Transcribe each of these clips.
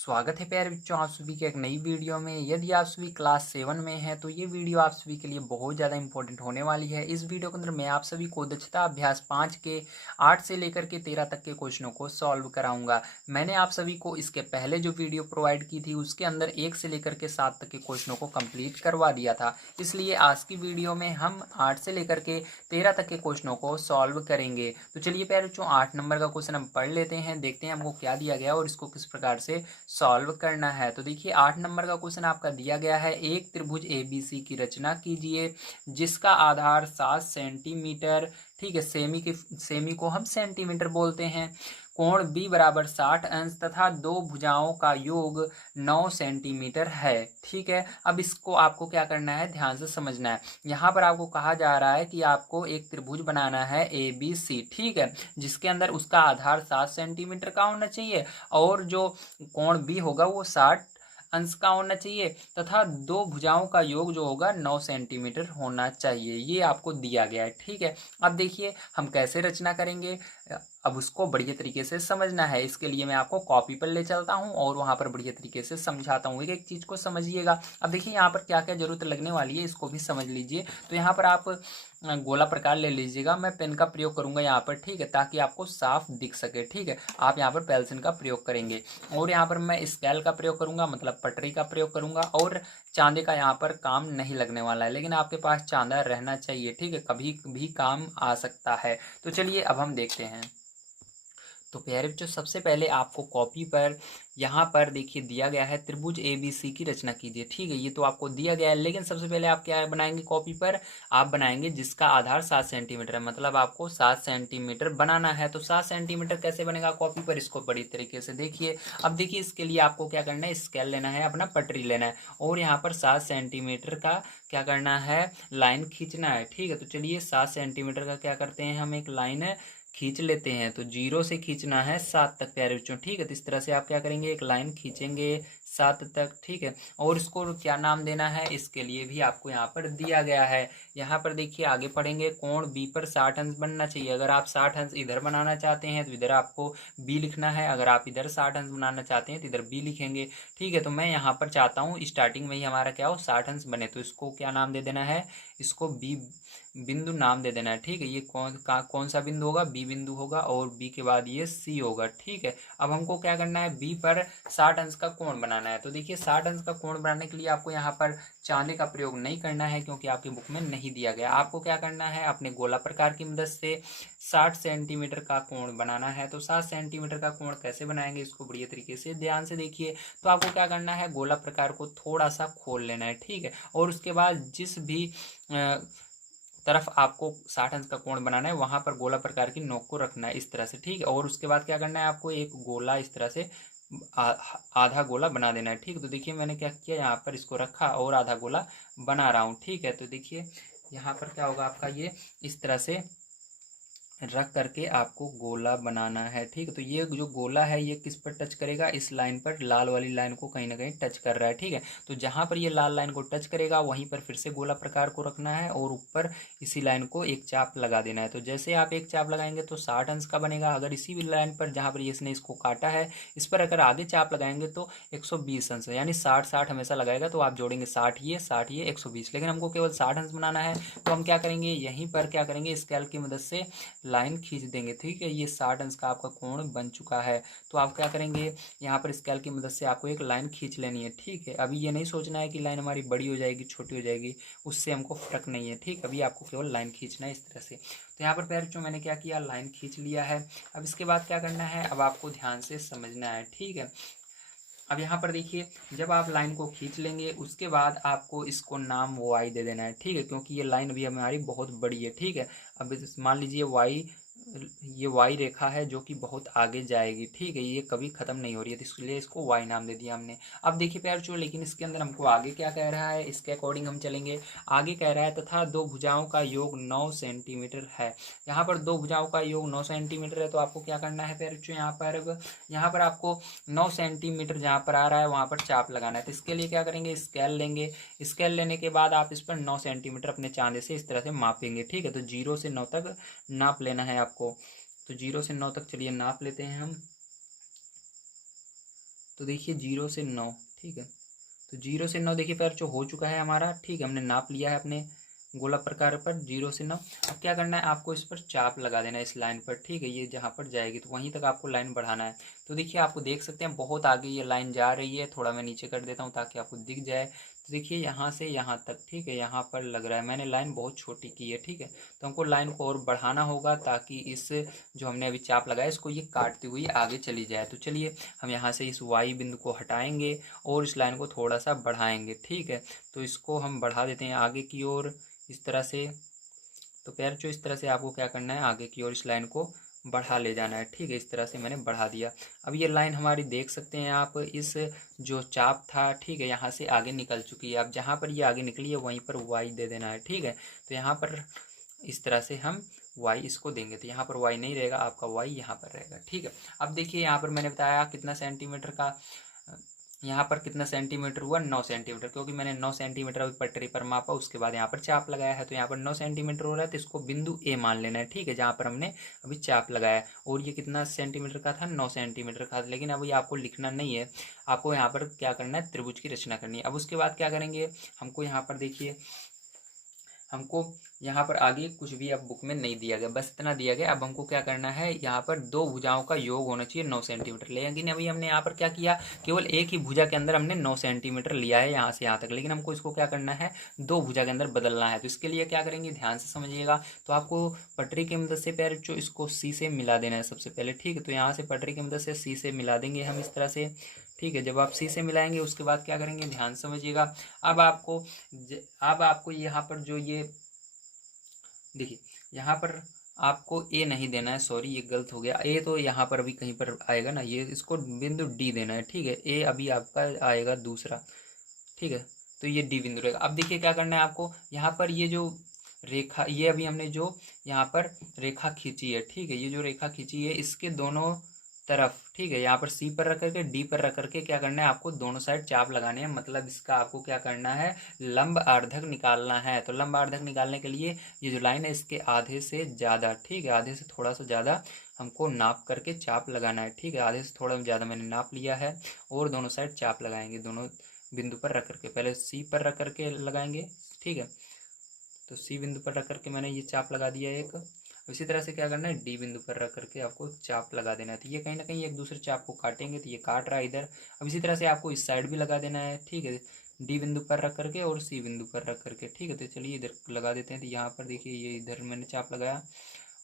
स्वागत है प्यारे बच्चों, आप सभी के एक नई वीडियो में। यदि आप सभी क्लास 7 में हैं तो ये वीडियो आप सभी के लिए बहुत ज़्यादा इंपॉर्टेंट होने वाली है। इस वीडियो के अंदर मैं आप सभी को दक्षता अभ्यास 5 के 8 से लेकर के 13 तक के क्वेश्चनों को सॉल्व कराऊंगा। मैंने आप सभी को इसके पहले जो वीडियो प्रोवाइड की थी उसके अंदर 1 से लेकर के 7 तक के क्वेश्चनों को कंप्लीट करवा दिया था। इसलिए आज की वीडियो में हम 8 से लेकर के 13 तक के क्वेश्चनों को सॉल्व करेंगे। तो चलिए प्यारे बच्चों, 8 नंबर का क्वेश्चन हम पढ़ लेते हैं, देखते हैं हमको क्या दिया गया और इसको किस प्रकार से सॉल्व करना है। तो देखिए 8 नंबर का क्वेश्चन आपका दिया गया है, एक त्रिभुज एबीसी की रचना कीजिए जिसका आधार 7 सेंटीमीटर, ठीक है, सेमी को हम सेंटीमीटर बोलते हैं, कोण बी बराबर 60 अंश तथा दो भुजाओं का योग 9 सेंटीमीटर है। ठीक है, अब इसको आपको क्या करना है, ध्यान से समझना है। यहाँ पर आपको कहा जा रहा है कि आपको एक त्रिभुज बनाना है ए बी सी, ठीक है, जिसके अंदर उसका आधार 7 सेंटीमीटर का होना चाहिए और जो कोण बी होगा वो 60 अंश का होना चाहिए तथा दो भुजाओं का योग जो होगा 9 सेंटीमीटर होना चाहिए। ये आपको दिया गया है। ठीक है, अब देखिए हम कैसे रचना करेंगे, अब उसको बढ़िया तरीके से समझना है। इसके लिए मैं आपको कॉपी पर ले चलता हूँ और वहाँ पर बढ़िया तरीके से समझाता हूँ। एक एक चीज़ को समझिएगा। अब देखिए यहाँ पर क्या क्या जरूरत लगने वाली है इसको भी समझ लीजिए। तो यहाँ पर आप गोला प्रकार ले लीजिएगा। मैं पेन का प्रयोग करूंगा यहाँ पर, ठीक है, ताकि आपको साफ दिख सके। ठीक है, आप यहाँ पर पेंसिल का प्रयोग करेंगे और यहाँ पर मैं स्केल का प्रयोग करूंगा, मतलब पटरी का प्रयोग करूंगा। और चांदे का यहाँ पर काम नहीं लगने वाला है, लेकिन आपके पास चांदा रहना चाहिए। ठीक है, कभी भी काम आ सकता है। तो चलिए अब हम देखते हैं। तो प्यारे बच्चों, सबसे पहले आपको कॉपी पर यहाँ पर देखिए दिया गया है त्रिभुज एबीसी की रचना कीजिए। ठीक है, ये तो आपको दिया गया है, लेकिन सबसे पहले आप क्या बनाएंगे, कॉपी पर आप बनाएंगे जिसका आधार 7 सेंटीमीटर है, मतलब आपको 7 सेंटीमीटर बनाना है। तो 7 सेंटीमीटर कैसे बनेगा कॉपी पर, इसको बड़ी तरीके से देखिए। अब देखिए इसके लिए आपको क्या करना है, स्केल लेना है, अपना पटरी लेना है और यहाँ पर 7 सेंटीमीटर का क्या करना है, लाइन खींचना है। ठीक है, तो चलिए 7 सेंटीमीटर का क्या करते हैं, हम एक लाइन खींच लेते हैं। तो 0 से खींचना है 7 तक प्यारे बच्चों। ठीक है, तो इस तरह से आप क्या करेंगे, एक लाइन खींचेंगे 7 तक। ठीक है, और इसको क्या नाम देना है, इसके लिए भी आपको यहाँ पर दिया गया है। यहाँ पर देखिए आगे पढ़ेंगे, कोण बी पर 60 अंश बनना चाहिए। अगर आप 60 अंश इधर बनाना चाहते हैं तो इधर आपको बी लिखना है, अगर आप इधर 60 अंश बनाना चाहते हैं तो इधर बी लिखेंगे। ठीक है, तो मैं यहाँ पर चाहता हूँ स्टार्टिंग में ही हमारा क्या हो, 60 अंश बने, तो इसको क्या नाम दे देना है, इसको बी बिंदु नाम दे देना है। ठीक है, ये कौन सा बिंदु होगा, बी बिंदु होगा और बी के बाद ये सी होगा। ठीक है, अब हमको क्या करना है, बी पर 60 अंश का कोण बनाना है। तो देखिए 60 अंश का कोण बनाने के लिए आपको यहाँ पर चांदे का प्रयोग नहीं करना है, क्योंकि आपकी बुक में नहीं दिया गया। आपको क्या करना है, अपने गोला प्रकार की मदद से 60 सेंटीमीटर का कोण बनाना है। तो 60 सेंटीमीटर का कोण कैसे बनाएंगे, इसको बढ़िया तरीके से ध्यान से देखिए। तो आपको क्या करना है, गोला प्रकार को थोड़ा सा खोल लेना है। ठीक है, और उसके बाद जिस भी तरफ आपको 60 अंश का कोण बनाना है वहां पर गोला प्रकार की नोक को रखना है इस तरह से। ठीक है, और उसके बाद क्या करना है, आपको एक गोला इस तरह से आधा गोला बना देना है। ठीक है, तो देखिए मैंने क्या किया, यहाँ पर इसको रखा और आधा गोला बना रहा हूँ। ठीक है, तो देखिए यहाँ पर क्या होगा आपका, ये इस तरह से रख करके आपको गोला बनाना है। ठीक है, तो ये जो गोला है ये किस पर टच करेगा, इस लाइन पर, लाल वाली लाइन को कहीं ना कहीं टच कर रहा है। ठीक है, तो जहां पर ये लाल लाइन को टच करेगा वहीं पर फिर से गोला प्रकार को रखना है और ऊपर इसी लाइन को एक चाप लगा देना है। तो जैसे आप एक चाप लगाएंगे तो 60 अंश का बनेगा। अगर इसी भी लाइन पर जहां पर इसने इसको काटा है इस पर अगर आगे चाप लगाएंगे तो 120 अंश, यानी 60-60 हमेशा लगाएगा। तो आप जोड़ेंगे 60 ये 120, लेकिन हमको केवल 60 अंश बनाना है। तो हम क्या करेंगे, यहीं पर क्या करेंगे, स्केल की मदद से लाइन खींच देंगे। ठीक है, ये 60 अंश का आपका कोण बन चुका है। तो आप क्या करेंगे, यहाँ पर स्केल की मदद से आपको एक लाइन खींच लेनी है। ठीक है, अभी ये नहीं सोचना है कि लाइन हमारी बड़ी हो जाएगी छोटी हो जाएगी, उससे हमको फर्क नहीं है। ठीक, अभी आपको केवल लाइन खींचना है इस तरह से। तो यहाँ पर पैर बच्चों मैंने क्या किया, लाइन खींच लिया है। अब इसके बाद क्या करना है, अब आपको ध्यान से समझना है। ठीक है, अब यहाँ पर देखिए जब आप लाइन को खींच लेंगे उसके बाद आपको इसको नाम वाई दे देना है। ठीक है, क्योंकि ये लाइन अभी हमारी बहुत बड़ी है। ठीक है, अब मान लीजिए वाई, ये वाई रेखा है जो कि बहुत आगे जाएगी। ठीक है, ये कभी खत्म नहीं हो रही है, तो इसलिए इसको वाई नाम दे दिया हमने। अब देखिए प्यार चो, लेकिन इसके अंदर हमको आगे क्या कह रहा है, इसके अकॉर्डिंग हम चलेंगे। आगे कह रहा है तथा दो भुजाओं का योग 9 सेंटीमीटर है। यहाँ पर दो भुजाओं का योग 9 सेंटीमीटर है, तो आपको क्या करना है प्यार चो, यहाँ पर आपको 9 सेंटीमीटर जहाँ पर आ रहा है वहाँ पर चाप लगाना है। तो इसके लिए क्या करेंगे, स्केल लेंगे। स्केल लेने के बाद आप इस पर 9 सेंटीमीटर अपने चांदे से इस तरह से मापेंगे। ठीक है, तो 0 से 9 तक नाप लेना है आपको। तो 0 से 9 तक चलिए नाप लेते हैं हम। तो देखिए 0 से 9, ठीक है। तो 0 से 9 देखिए पैर जो हो चुका है हमारा, ठीक है। हमने नाप लिया है अपने गोला प्रकार पर 0 से 9। अब क्या करना है, आपको इस पर चाप लगा देना है इस लाइन पर, ठीक है। ये जहाँ पर जाएगी तो वहीं तक आपको लाइन बढ़ाना है। तो देखिए आपको देख सकते हैं बहुत आगे ये लाइन जा रही है। थोड़ा मैं नीचे कर देता हूँ ताकि आपको दिख जाए। तो देखिए यहाँ से यहाँ तक, ठीक है, यहाँ पर लग रहा है। मैंने लाइन बहुत छोटी की है, ठीक है। तो हमको लाइन को और बढ़ाना होगा ताकि इस जो हमने अभी चाप लगाया इसको ये काटती हुई आगे चली जाए। तो चलिए हम यहाँ से इस वाई बिंदु को हटाएंगे और इस लाइन को थोड़ा सा बढ़ाएंगे, ठीक है। तो इसको हम बढ़ा देते हैं आगे की ओर इस तरह से। तो पैर जो इस तरह से आपको क्या करना है, आगे की ओर इस लाइन को बढ़ा ले जाना है, ठीक है। इस तरह से मैंने बढ़ा दिया। अब ये लाइन हमारी देख सकते हैं आप, इस जो चाप था, ठीक है, यहाँ से आगे निकल चुकी है। अब जहाँ पर ये आगे निकली है वहीं पर वाई दे देना है, ठीक है। तो यहाँ पर इस तरह से हम वाई इसको देंगे। तो यहाँ पर वाई नहीं रहेगा, आपका वाई यहाँ पर रहेगा, ठीक है। अब देखिए यहाँ पर मैंने बताया कितना सेंटीमीटर का, यहाँ पर कितना सेंटीमीटर हुआ, 9 सेंटीमीटर, क्योंकि मैंने 9 सेंटीमीटर अभी पटरी पर मापा, उसके बाद यहाँ पर चाप लगाया है। तो यहाँ पर 9 सेंटीमीटर हो रहा है, तो इसको बिंदु ए मान लेना है, ठीक है, जहाँ पर हमने अभी चाप लगाया। और ये कितना सेंटीमीटर का था, 9 सेंटीमीटर का था। लेकिन अभी आपको लिखना नहीं है, आपको यहाँ पर क्या करना है, त्रिभुज की रचना करनी है। अब उसके बाद क्या करेंगे, हमको यहाँ पर देखिए, हमको यहाँ पर आगे कुछ भी अब बुक में नहीं दिया गया, बस इतना दिया गया। अब हमको क्या करना है, यहाँ पर दो भुजाओं का योग होना चाहिए 9 सेंटीमीटर। लेकिन अभी हमने यहाँ पर क्या किया, केवल एक ही भुजा के अंदर हमने 9 सेंटीमीटर लिया है यहाँ से यहाँ तक। लेकिन हमको इसको क्या करना है, दो भुजा के अंदर बदलना है। तो इसके लिए क्या करेंगे, ध्यान से समझिएगा। तो आपको पटरी की मदद से पैर जो इसको सी से मिला देना है सबसे पहले, ठीक है। तो यहाँ से पटरी की मदद से सी से मिला देंगे हम इस तरह से, ठीक है। जब आप सी से मिलाएंगे उसके बाद क्या करेंगे, ध्यान समझिएगा। अब आपको यहाँ पर जो ये देखिए, यहाँ पर आपको ए नहीं देना है, सॉरी ये गलत हो गया। ए तो यहाँ पर अभी कहीं पर आएगा ना, ये इसको बिंदु डी देना है, ठीक है। ए अभी आपका आएगा दूसरा, ठीक है। तो ये डी बिंदु रहेगा। अब देखिए क्या करना है आपको, यहाँ पर ये जो रेखा, ये अभी हमने जो यहाँ पर रेखा खींची है, ठीक है, ये जो रेखा खींची है इसके दोनों तरफ, ठीक है, यहाँ पर सी पर रख करके डी पर रख करके क्या करना है, आपको दोनों साइड चाप लगाने हैं। मतलब इसका आपको क्या करना है, लंब आर्धक निकालना है। तो लंब आर्धक निकालने के लिए ये जो लाइन है इसके आधे से ज़्यादा, ठीक है, आधे से थोड़ा सा ज़्यादा हमको नाप करके चाप लगाना है, ठीक है। आधे से थोड़ा ज़्यादा मैंने नाप लिया है और दोनों साइड चाप लगाएंगे, दोनों बिंदु पर रख करके। पहले सी पर रख करके लगाएंगे, ठीक है। तो सी बिंदु पर रख करके मैंने ये चाप लगा दिया एक। इसी तरह से क्या करना है, डी बिंदु पर रख करके आपको चाप लगा देना है। तो ये कहीं ना कहीं एक दूसरे चाप को काटेंगे, तो ये काट रहा है इधर। अब इसी तरह से आपको इस साइड भी लगा देना है, ठीक है, डी बिंदु पर रख करके और सी बिंदु पर रख करके, ठीक है। तो चलिए इधर लगा देते हैं। तो यहाँ पर देखिए ये इधर मैंने चाप लगाया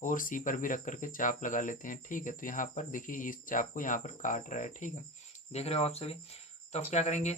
और सी पर भी रख करके चाप लगा लेते हैं, ठीक है। तो यहाँ पर देखिए इस चाप को यहाँ पर काट रहा है, ठीक है, देख रहे हो आप सभी। तो अब क्या करेंगे,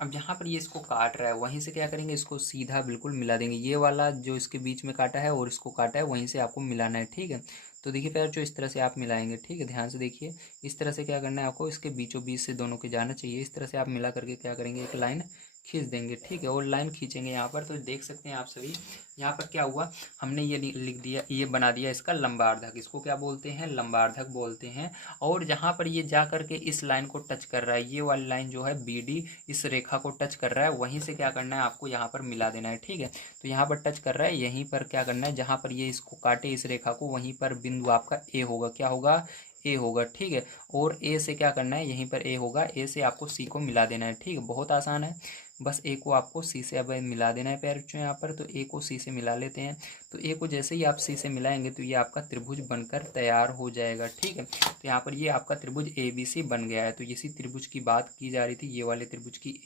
अब जहाँ पर ये इसको काट रहा है वहीं से क्या करेंगे, इसको सीधा बिल्कुल मिला देंगे। ये वाला जो इसके बीच में काटा है और इसको काटा है वहीं से आपको मिलाना है, ठीक है। तो देखिए पैर जो इस तरह से आप मिलाएंगे, ठीक है, ध्यान से देखिए। इस तरह से क्या करना है आपको, इसके बीचों बीच से दोनों के जाना चाहिए। इस तरह से आप मिला करके क्या करेंगे, एक लाइन खींच देंगे, ठीक है। और लाइन खींचेंगे यहाँ पर, तो देख सकते हैं आप सभी यहाँ पर क्या हुआ, हमने ये लिख दिया, ये बना दिया इसका लंबार्धक। इसको क्या बोलते हैं, लंबार्धक बोलते हैं। और जहाँ पर ये जा करके इस लाइन को टच कर रहा है, ये वाली लाइन जो है बी डी इस रेखा को टच कर रहा है, वहीं से क्या करना है आपको यहाँ पर मिला देना है, ठीक है। तो यहाँ पर टच कर रहा है, यहीं पर क्या करना है, जहाँ पर ये इसको काटे इस रेखा को वहीं पर बिंदु आपका ए होगा, क्या होगा, ए होगा, ठीक है। और ए से क्या करना है, यहीं पर ए होगा, ए से आपको सी को मिला देना है, ठीक है। बहुत आसान है, बस ए को आपको सी से अब मिला देना है पैर बच्चों यहाँ पर। तो ए को सी से मिला लेते हैं। तो ए को जैसे ही आप सी से मिलाएंगे तो ये आपका त्रिभुज बनकर तैयार हो जाएगा, ठीक है। तो यहाँ पर ये आपका त्रिभुज ए बी सी बन गया है। तो इसी त्रिभुज की बात की जा रही थी, ये वाले त्रिभुज की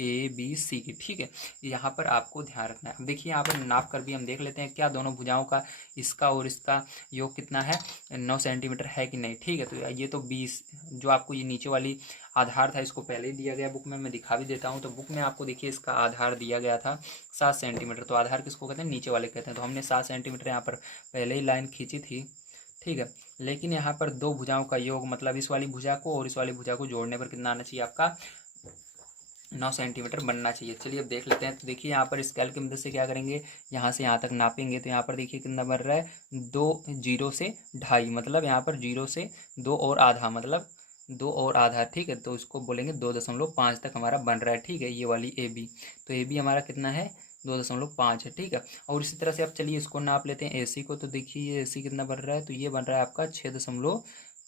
ए बी सी की, ठीक है। यहाँ पर आपको ध्यान रखना है। अब देखिए यहाँ पर नाप कर भी हम देख लेते हैं क्या दोनों भुजाओं का, इसका और इसका योग कितना है, 9 सेंटीमीटर है कि नहीं, ठीक है। तो ये तो 20, जो आपको ये नीचे वाली आधार था इसको पहले ही दिया गया बुक में, मैं दिखा भी देता हूँ। तो बुक में आपको देखिए इसका आधार दिया गया था 7 सेंटीमीटर। तो आधार किसको कहते हैं, नीचे वाले कहते हैं। तो हमने 7 सेंटीमीटर यहाँ पर पहले ही लाइन खींची थी, ठीक है। लेकिन यहाँ पर दो भुजाओं का योग, मतलब इस वाली भुजा को और इस वाली भुजा को जोड़ने पर कितना आना चाहिए, आपका 9 सेंटीमीटर बनना चाहिए। चलिए अब देख लेते हैं। तो देखिए यहाँ पर स्केल की मदद से क्या करेंगे, यहाँ से यहाँ तक नापेंगे। तो यहाँ पर देखिए कितना बन रहा है, 2 0 से 2.5, मतलब यहाँ पर 0 से 2 और आधा, मतलब 2 और आधा, ठीक है। तो इसको बोलेंगे 2.5 तक हमारा बन रहा है, ठीक है, ये वाली ए बी। तो ए बी हमारा कितना है, 2.5 है, ठीक है। और इसी तरह से अब चलिए इसको नाप लेते हैं ए सी को। तो देखिए ए सी कितना बन रहा है, तो ये बन रहा है आपका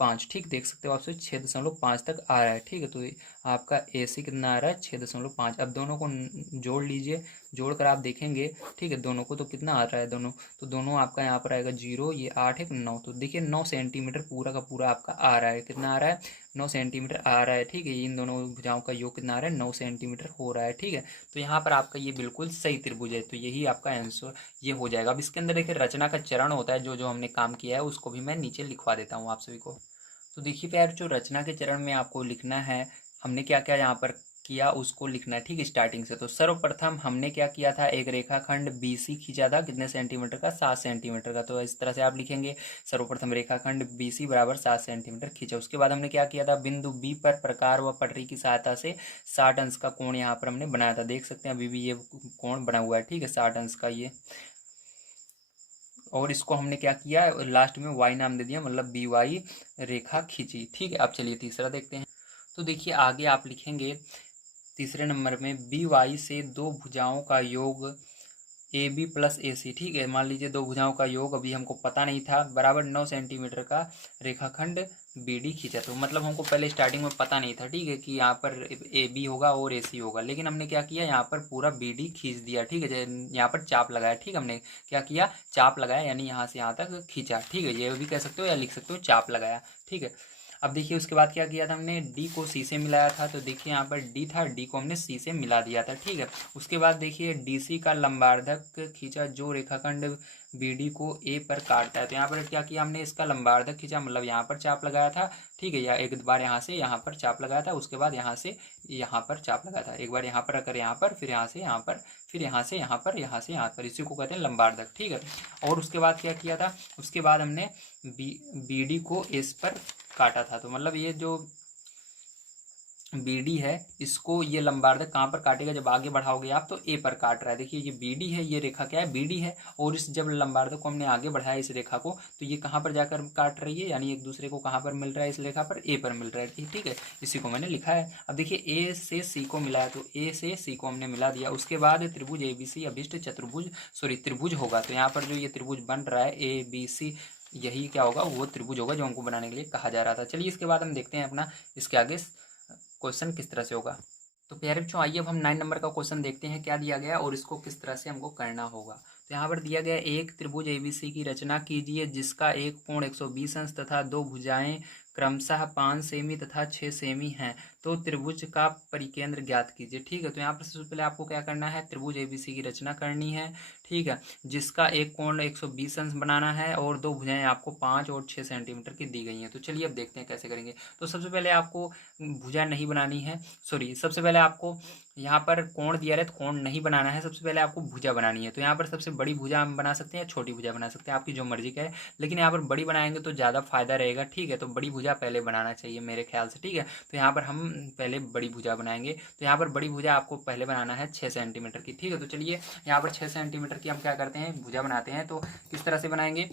5, ठीक, देख सकते हो आप 6.5 तक आ रहा है, ठीक है। तो आपका AC कितना आ रहा है 6.5। अब दोनों को जोड़ लीजिए, जोड़कर आप देखेंगे, ठीक है, दोनों को तो कितना आ रहा है दोनों, तो दोनों आपका यहाँ पर आएगा 0, ये 8 है 9, तो देखिए 9 सेंटीमीटर पूरा का पूरा आपका आ रहा है। कितना आ रहा है 9 सेंटीमीटर आ रहा है, ठीक है। इन दोनों भुजाओं का योग कितना आ रहा है 9 सेंटीमीटर हो रहा है, ठीक है। तो यहाँ पर आपका ये बिल्कुल सही त्रिभुज है, तो यही आपका आंसर ये हो जाएगा। अब इसके अंदर देखिए रचना का चरण होता है, जो जो हमने काम किया है उसको भी मैं नीचे लिखवा देता हूँ आप सभी को। तो देखिए प्यार, जो रचना के चरण में आपको लिखना है, हमने क्या क्या यहाँ पर किया उसको लिखना है, ठीक है, स्टार्टिंग से। तो सर्वप्रथम हमने क्या किया था, एक रेखाखंड BC खींचा था, कितने सेंटीमीटर का 7 सेंटीमीटर का। तो इस तरह से आप लिखेंगे, सर्वप्रथम रेखाखंड BC बराबर 7 सेंटीमीटर खींचा। उसके बाद हमने क्या किया था, बिंदु B पर प्रकार व पटरी की सहायता से 60 अंश का कोण यहाँ पर हमने बनाया था। देख सकते हैं अभी भी ये कोण बना हुआ है, ठीक है, 60 अंश का ये। और इसको हमने क्या किया, लास्ट में Y नाम दे दिया, मतलब BY रेखा खींची, ठीक है। अब चलिए तीसरा देखते हैं। तो देखिए आगे आप लिखेंगे तीसरे नंबर में, BY से दो भुजाओं का योग AB प्लस AC, ठीक है। मान लीजिए दो भुजाओं का योग अभी हमको पता नहीं था, बराबर 9 सेंटीमीटर का रेखाखंड BD खींचा। तो मतलब हमको पहले स्टार्टिंग में पता नहीं था, ठीक है, कि यहाँ पर AB होगा और AC होगा, लेकिन हमने क्या किया, यहाँ पर पूरा BD खींच दिया, ठीक है। यहाँ पर चाप लगाया, ठीक, हमने क्या किया, चाप लगाया, यानी यहाँ से यहाँ तक खींचा, ठीक है। ये भी कह सकते हो या लिख सकते हो चाप लगाया, ठीक है। अब देखिए उसके बाद क्या किया था हमने, D को C से मिलाया था। तो देखिए यहाँ पर D था, D को हमने C से मिला दिया था, ठीक है। उसके बाद देखिए DC का लंबार्धक खींचा, जो रेखाखंड BD को A पर काटता है। तो यहाँ पर क्या किया हमने, इसका लंबार्धक खींचा, मतलब यहाँ पर चाप लगाया था, ठीक है। या एक बार यहाँ से यहाँ पर चाप लगाया था, उसके बाद यहाँ से यहाँ पर चाप लगाया था, एक बार यहाँ पर रखकर यहाँ पर, फिर यहाँ से यहाँ पर, फिर यहाँ से यहाँ पर, यहाँ से यहाँ पर, इसी को कहते हैं लंबार्धक, ठीक है। और उसके बाद क्या किया था, उसके बाद हमने BD को S पर काटा था। तो मतलब ये जो BD है, इसको ये लंबार्धक कहाँ पर काटेगा, जब आगे बढ़ाओगे आप तो A पर काट रहा है। देखिए ये BD है, ये रेखा क्या है, BD है, और इस जब लंबार्धक को हमने आगे बढ़ाया इस रेखा को, तो ये कहाँ पर जाकर काट रही है, यानी एक दूसरे को कहाँ पर मिल रहा है, इस रेखा पर A पर मिल रहा है, ठीक है। इसी को मैंने लिखा है। अब देखिए A से C को मिलाया, तो A से C को हमने मिला दिया। उसके बाद त्रिभुज ABC अभिष्ट चतुर्भुज त्रिभुज होगा। तो यहाँ पर जो ये त्रिभुज बन रहा है ABC, यही क्या होगा, वो त्रिभुज होगा जो हमको बनाने के लिए कहा जा रहा था। चलिए इसके बाद हम देखते हैं अपना इसके आगे क्वेश्चन किस तरह से होगा। तो प्यारे बच्चों आइए अब हम 9 नंबर का क्वेश्चन देखते हैं, क्या दिया गया और इसको किस तरह से हमको करना होगा। तो यहाँ पर दिया गया, एक त्रिभुज ABC की रचना कीजिए जिसका एक कोण 120 अंश तथा दो भुजाएं क्रमशः 5 सेमी तथा 6 सेमी हैं। तो त्रिभुज का परिकेंद्र ज्ञात कीजिए, ठीक है। तो यहाँ पर सबसे पहले आपको क्या करना है, त्रिभुज ABC की रचना करनी है, ठीक है, जिसका एक कोण 120 अंश बनाना है और दो भुजाएं आपको 5 और 6 सेंटीमीटर की दी गई हैं। तो चलिए अब देखते हैं कैसे करेंगे। तो सबसे पहले आपको भुजा नहीं बनानी है, सबसे पहले आपको यहाँ पर कोण दिया है तो कोण नहीं बनाना है, सबसे पहले आपको भुजा बनानी है। तो यहाँ पर सबसे बड़ी भुजा हम बना सकते हैं, छोटी भुजा बना सकते हैं, आपकी जो मर्जी का है, लेकिन यहाँ पर बड़ी बनाएंगे तो ज़्यादा फायदा रहेगा, ठीक है। तो बड़ी भुजा पहले बनाना चाहिए मेरे ख्याल से, ठीक है। तो यहाँ पर हम पहले बड़ी भुजा बनाएंगे। तो यहाँ पर बड़ी भुजा आपको पहले बनाना है 6 सेंटीमीटर की, ठीक है। तो चलिए यहाँ पर 6 सेंटीमीटर की हम क्या करते हैं, भुजा बनाते हैं। तो किस तरह से बनाएंगे,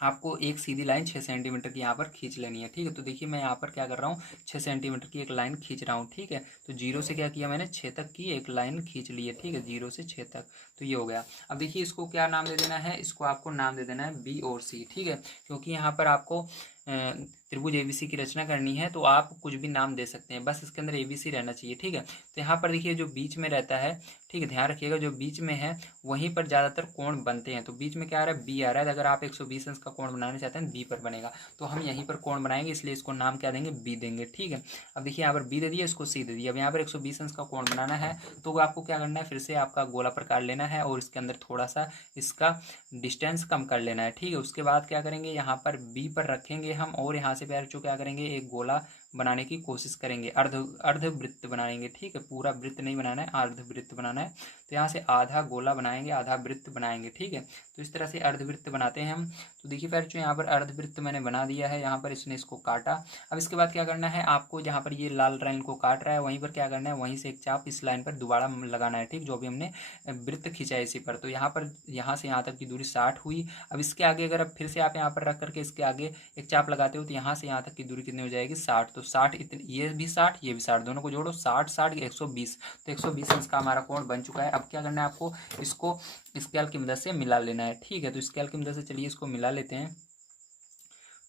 आपको एक सीधी लाइन 6 सेंटीमीटर की यहाँ पर खींच लेनी है, ठीक है। तो देखिए मैं यहाँ पर क्या कर रहा हूँ, 6 सेंटीमीटर की एक लाइन खींच रहा हूँ, ठीक है। तो 0 से क्या किया मैंने, 6 तक की एक लाइन खींच ली है, ठीक है, 0 से 6 तक। तो ये हो गया। अब देखिए इसको क्या नाम दे देना है, इसको आपको नाम दे देना है B और C, ठीक है। क्योंकि यहाँ पर आपको त्रिभुज ABC की रचना करनी है, तो आप कुछ भी नाम दे सकते हैं, बस इसके अंदर ABC रहना चाहिए, ठीक है। तो यहाँ पर देखिए जो बीच में रहता है, ठीक है, ध्यान रखिएगा, जो बीच में है वहीं पर ज़्यादातर कोण बनते हैं। तो बीच में क्या आ रहा है, B आ रहा है। अगर आप 120 अंश का कोण बनाना चाहते हैं B पर बनेगा, तो हम यहीं पर कोण बनाएंगे, इसलिए इसको नाम क्या देंगे, B देंगे, ठीक है। अब देखिए यहाँ पर B दे दिया, इसको C दे दिया। अब यहाँ पर 120 अंश का कोण बनाना है, तो आपको क्या करना है, फिर से आपका गोला प्रकार लेना है और इसके अंदर थोड़ा सा इसका डिस्टेंस कम कर लेना है, ठीक है। उसके बाद क्या करेंगे, यहाँ पर B पर रखेंगे हम, और यहाँ से प्यारे बच्चों क्या करेंगे, एक गोला बनाने की कोशिश करेंगे, अर्ध वृत्त बनाएंगे, ठीक है। पूरा वृत्त नहीं बनाना है, अर्ध वृत्त बनाना है। तो यहाँ से आधा गोला बनाएंगे, आधा वृत्त बनाएंगे, ठीक है। तो इस तरह से अर्धवृत्त बनाते हैं हम। तो देखिए प्यारे बच्चों यहाँ पर अर्धवृत्त मैंने बना दिया है, यहाँ पर इसने इसको काटा। अब इसके बाद क्या करना है, आपको जहाँ पर ये लाल लाइन को काट रहा है वहीं पर क्या करना है, वहीं से एक चाप इस लाइन पर दोबारा लगाना है, ठीक, जो भी हमने वृत्त खींचा है इसी पर। तो यहाँ पर यहाँ से यहाँ तक की दूरी 60 हुई। अब इसके आगे अगर अब फिर से आप यहाँ पर रख करके इसके आगे एक चाप लगाते हो, तो यहाँ से यहाँ तक की दूरी कितनी हो जाएगी, 60। तो 60 इतनी, ये भी 60 ये भी 60, दोनों को जोड़ो, 60 60 120। तो 120 अंश का हमारा कोण बन चुका है। अब क्या करना है, आपको इसको स्केल की मदद से मिला लेना है, ठीक है। तो स्केल की मदद से चलिए इसको मिला लेते हैं।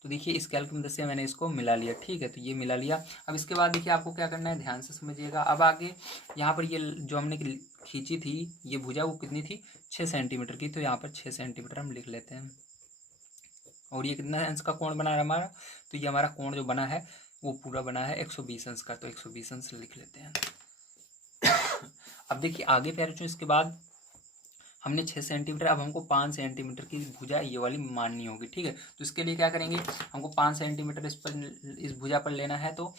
तो देखिए स्केल की मदद से मैंने इसको मिला लिया, ठीक है। तो ये मिला लिया। अब इसके बाद देखिए आपको क्या करना है, ध्यान से समझिएगा। अब आगे यहाँ पर ये जो हमने खींची थी ये भुजा, वो कितनी थी, 6 सेंटीमीटर की। तो यहाँ पर 6 सेंटीमीटर हम लिख लेते हैं। और ये कितना अंश का कोण बना है हमारा, तो ये हमारा कोण जो बना है वो पूरा बना है 120 अंश का। तो 120 अंश लिख लेते हैं। अब देखिए आगे पैर इसके बाद हमने 6 सेंटीमीटर, अब हमको 5 सेंटीमीटर की भुजा ये वाली माननी होगी, ठीक है। तो इसके लिए क्या करेंगे, हमको 5 सेंटीमीटर इस भुजा पर लेना है। तो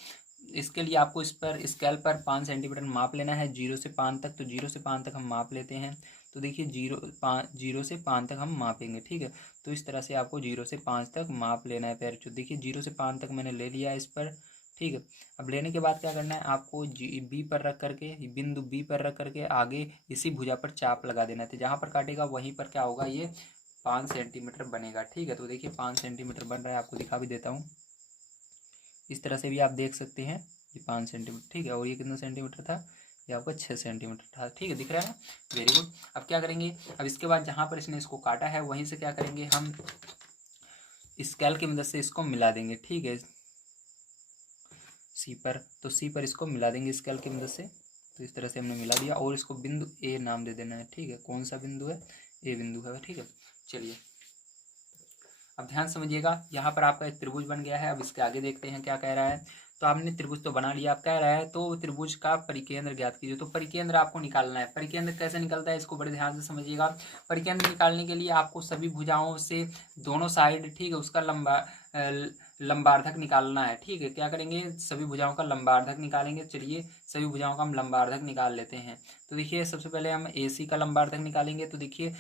इसके लिए आपको इस पर स्केल पर 5 सेंटीमीटर माप लेना है 0 से 5 तक। तो 0 से 5 तक हम माप लेते हैं। तो देखिए 0 से 5 तक हम मापेंगे, ठीक है। तो इस तरह से आपको 0 से 5 तक माप लेना है पैर। देखिए 0 से 5 तक मैंने ले लिया इस पर, ठीक है। अब लेने के बाद क्या करना है, आपको बी पर रख करके, बिंदु बी पर रख करके आगे इसी भुजा पर चाप लगा देना है। तो जहाँ पर काटेगा वहीं पर क्या होगा, ये 5 सेंटीमीटर बनेगा, ठीक है। तो देखिए 5 सेंटीमीटर बन रहा है, आपको दिखा भी देता हूँ। इस तरह से भी आप देख सकते हैं, ये 5 सेंटीमीटर, ठीक है। और ये कितना सेंटीमीटर था, ये आपका 6 सेंटीमीटर था, ठीक है। दिख रहा है ना, वेरी गुड। अब क्या करेंगे, अब इसके बाद जहाँ पर इसने इसको काटा है वहीं से क्या करेंगे, हम स्केल की मदद से इसको मिला देंगे, ठीक है, सी पर। तो सी पर इसको मिला देंगे स्केल की मदद से। तो इस तरह से हमने मिला दिया और इसको बिंदु ए नाम दे देना है, ठीक है। कौन सा बिंदु है, ए बिंदु है, ठीक है। चलिए अब ध्यान समझिएगा, यहाँ पर आपका एक त्रिभुज बन गया है। अब इसके आगे देखते हैं क्या कह रहा है। तो आपने त्रिभुज तो बना लिया, आप कह रहा है तो त्रिभुज का परिकेंद्र ज्ञात कीजिए। तो परिकेंद्र आपको निकालना है। परिकेंद्र कैसे निकलता है, इसको बड़े ध्यान से समझिएगा। परिकेंद्र निकालने के लिए आपको सभी भुजाओं से दोनों साइड, ठीक है, उसका लंबार्धक निकालना है, ठीक है। क्या करेंगे, सभी भुजाओं का लंबार्धक निकालेंगे। चलिए सभी भुजाओं का हम लंबार्धक निकाल लेते हैं। तो देखिए सबसे पहले हम AC का लंबार्धक निकालेंगे। तो देखिए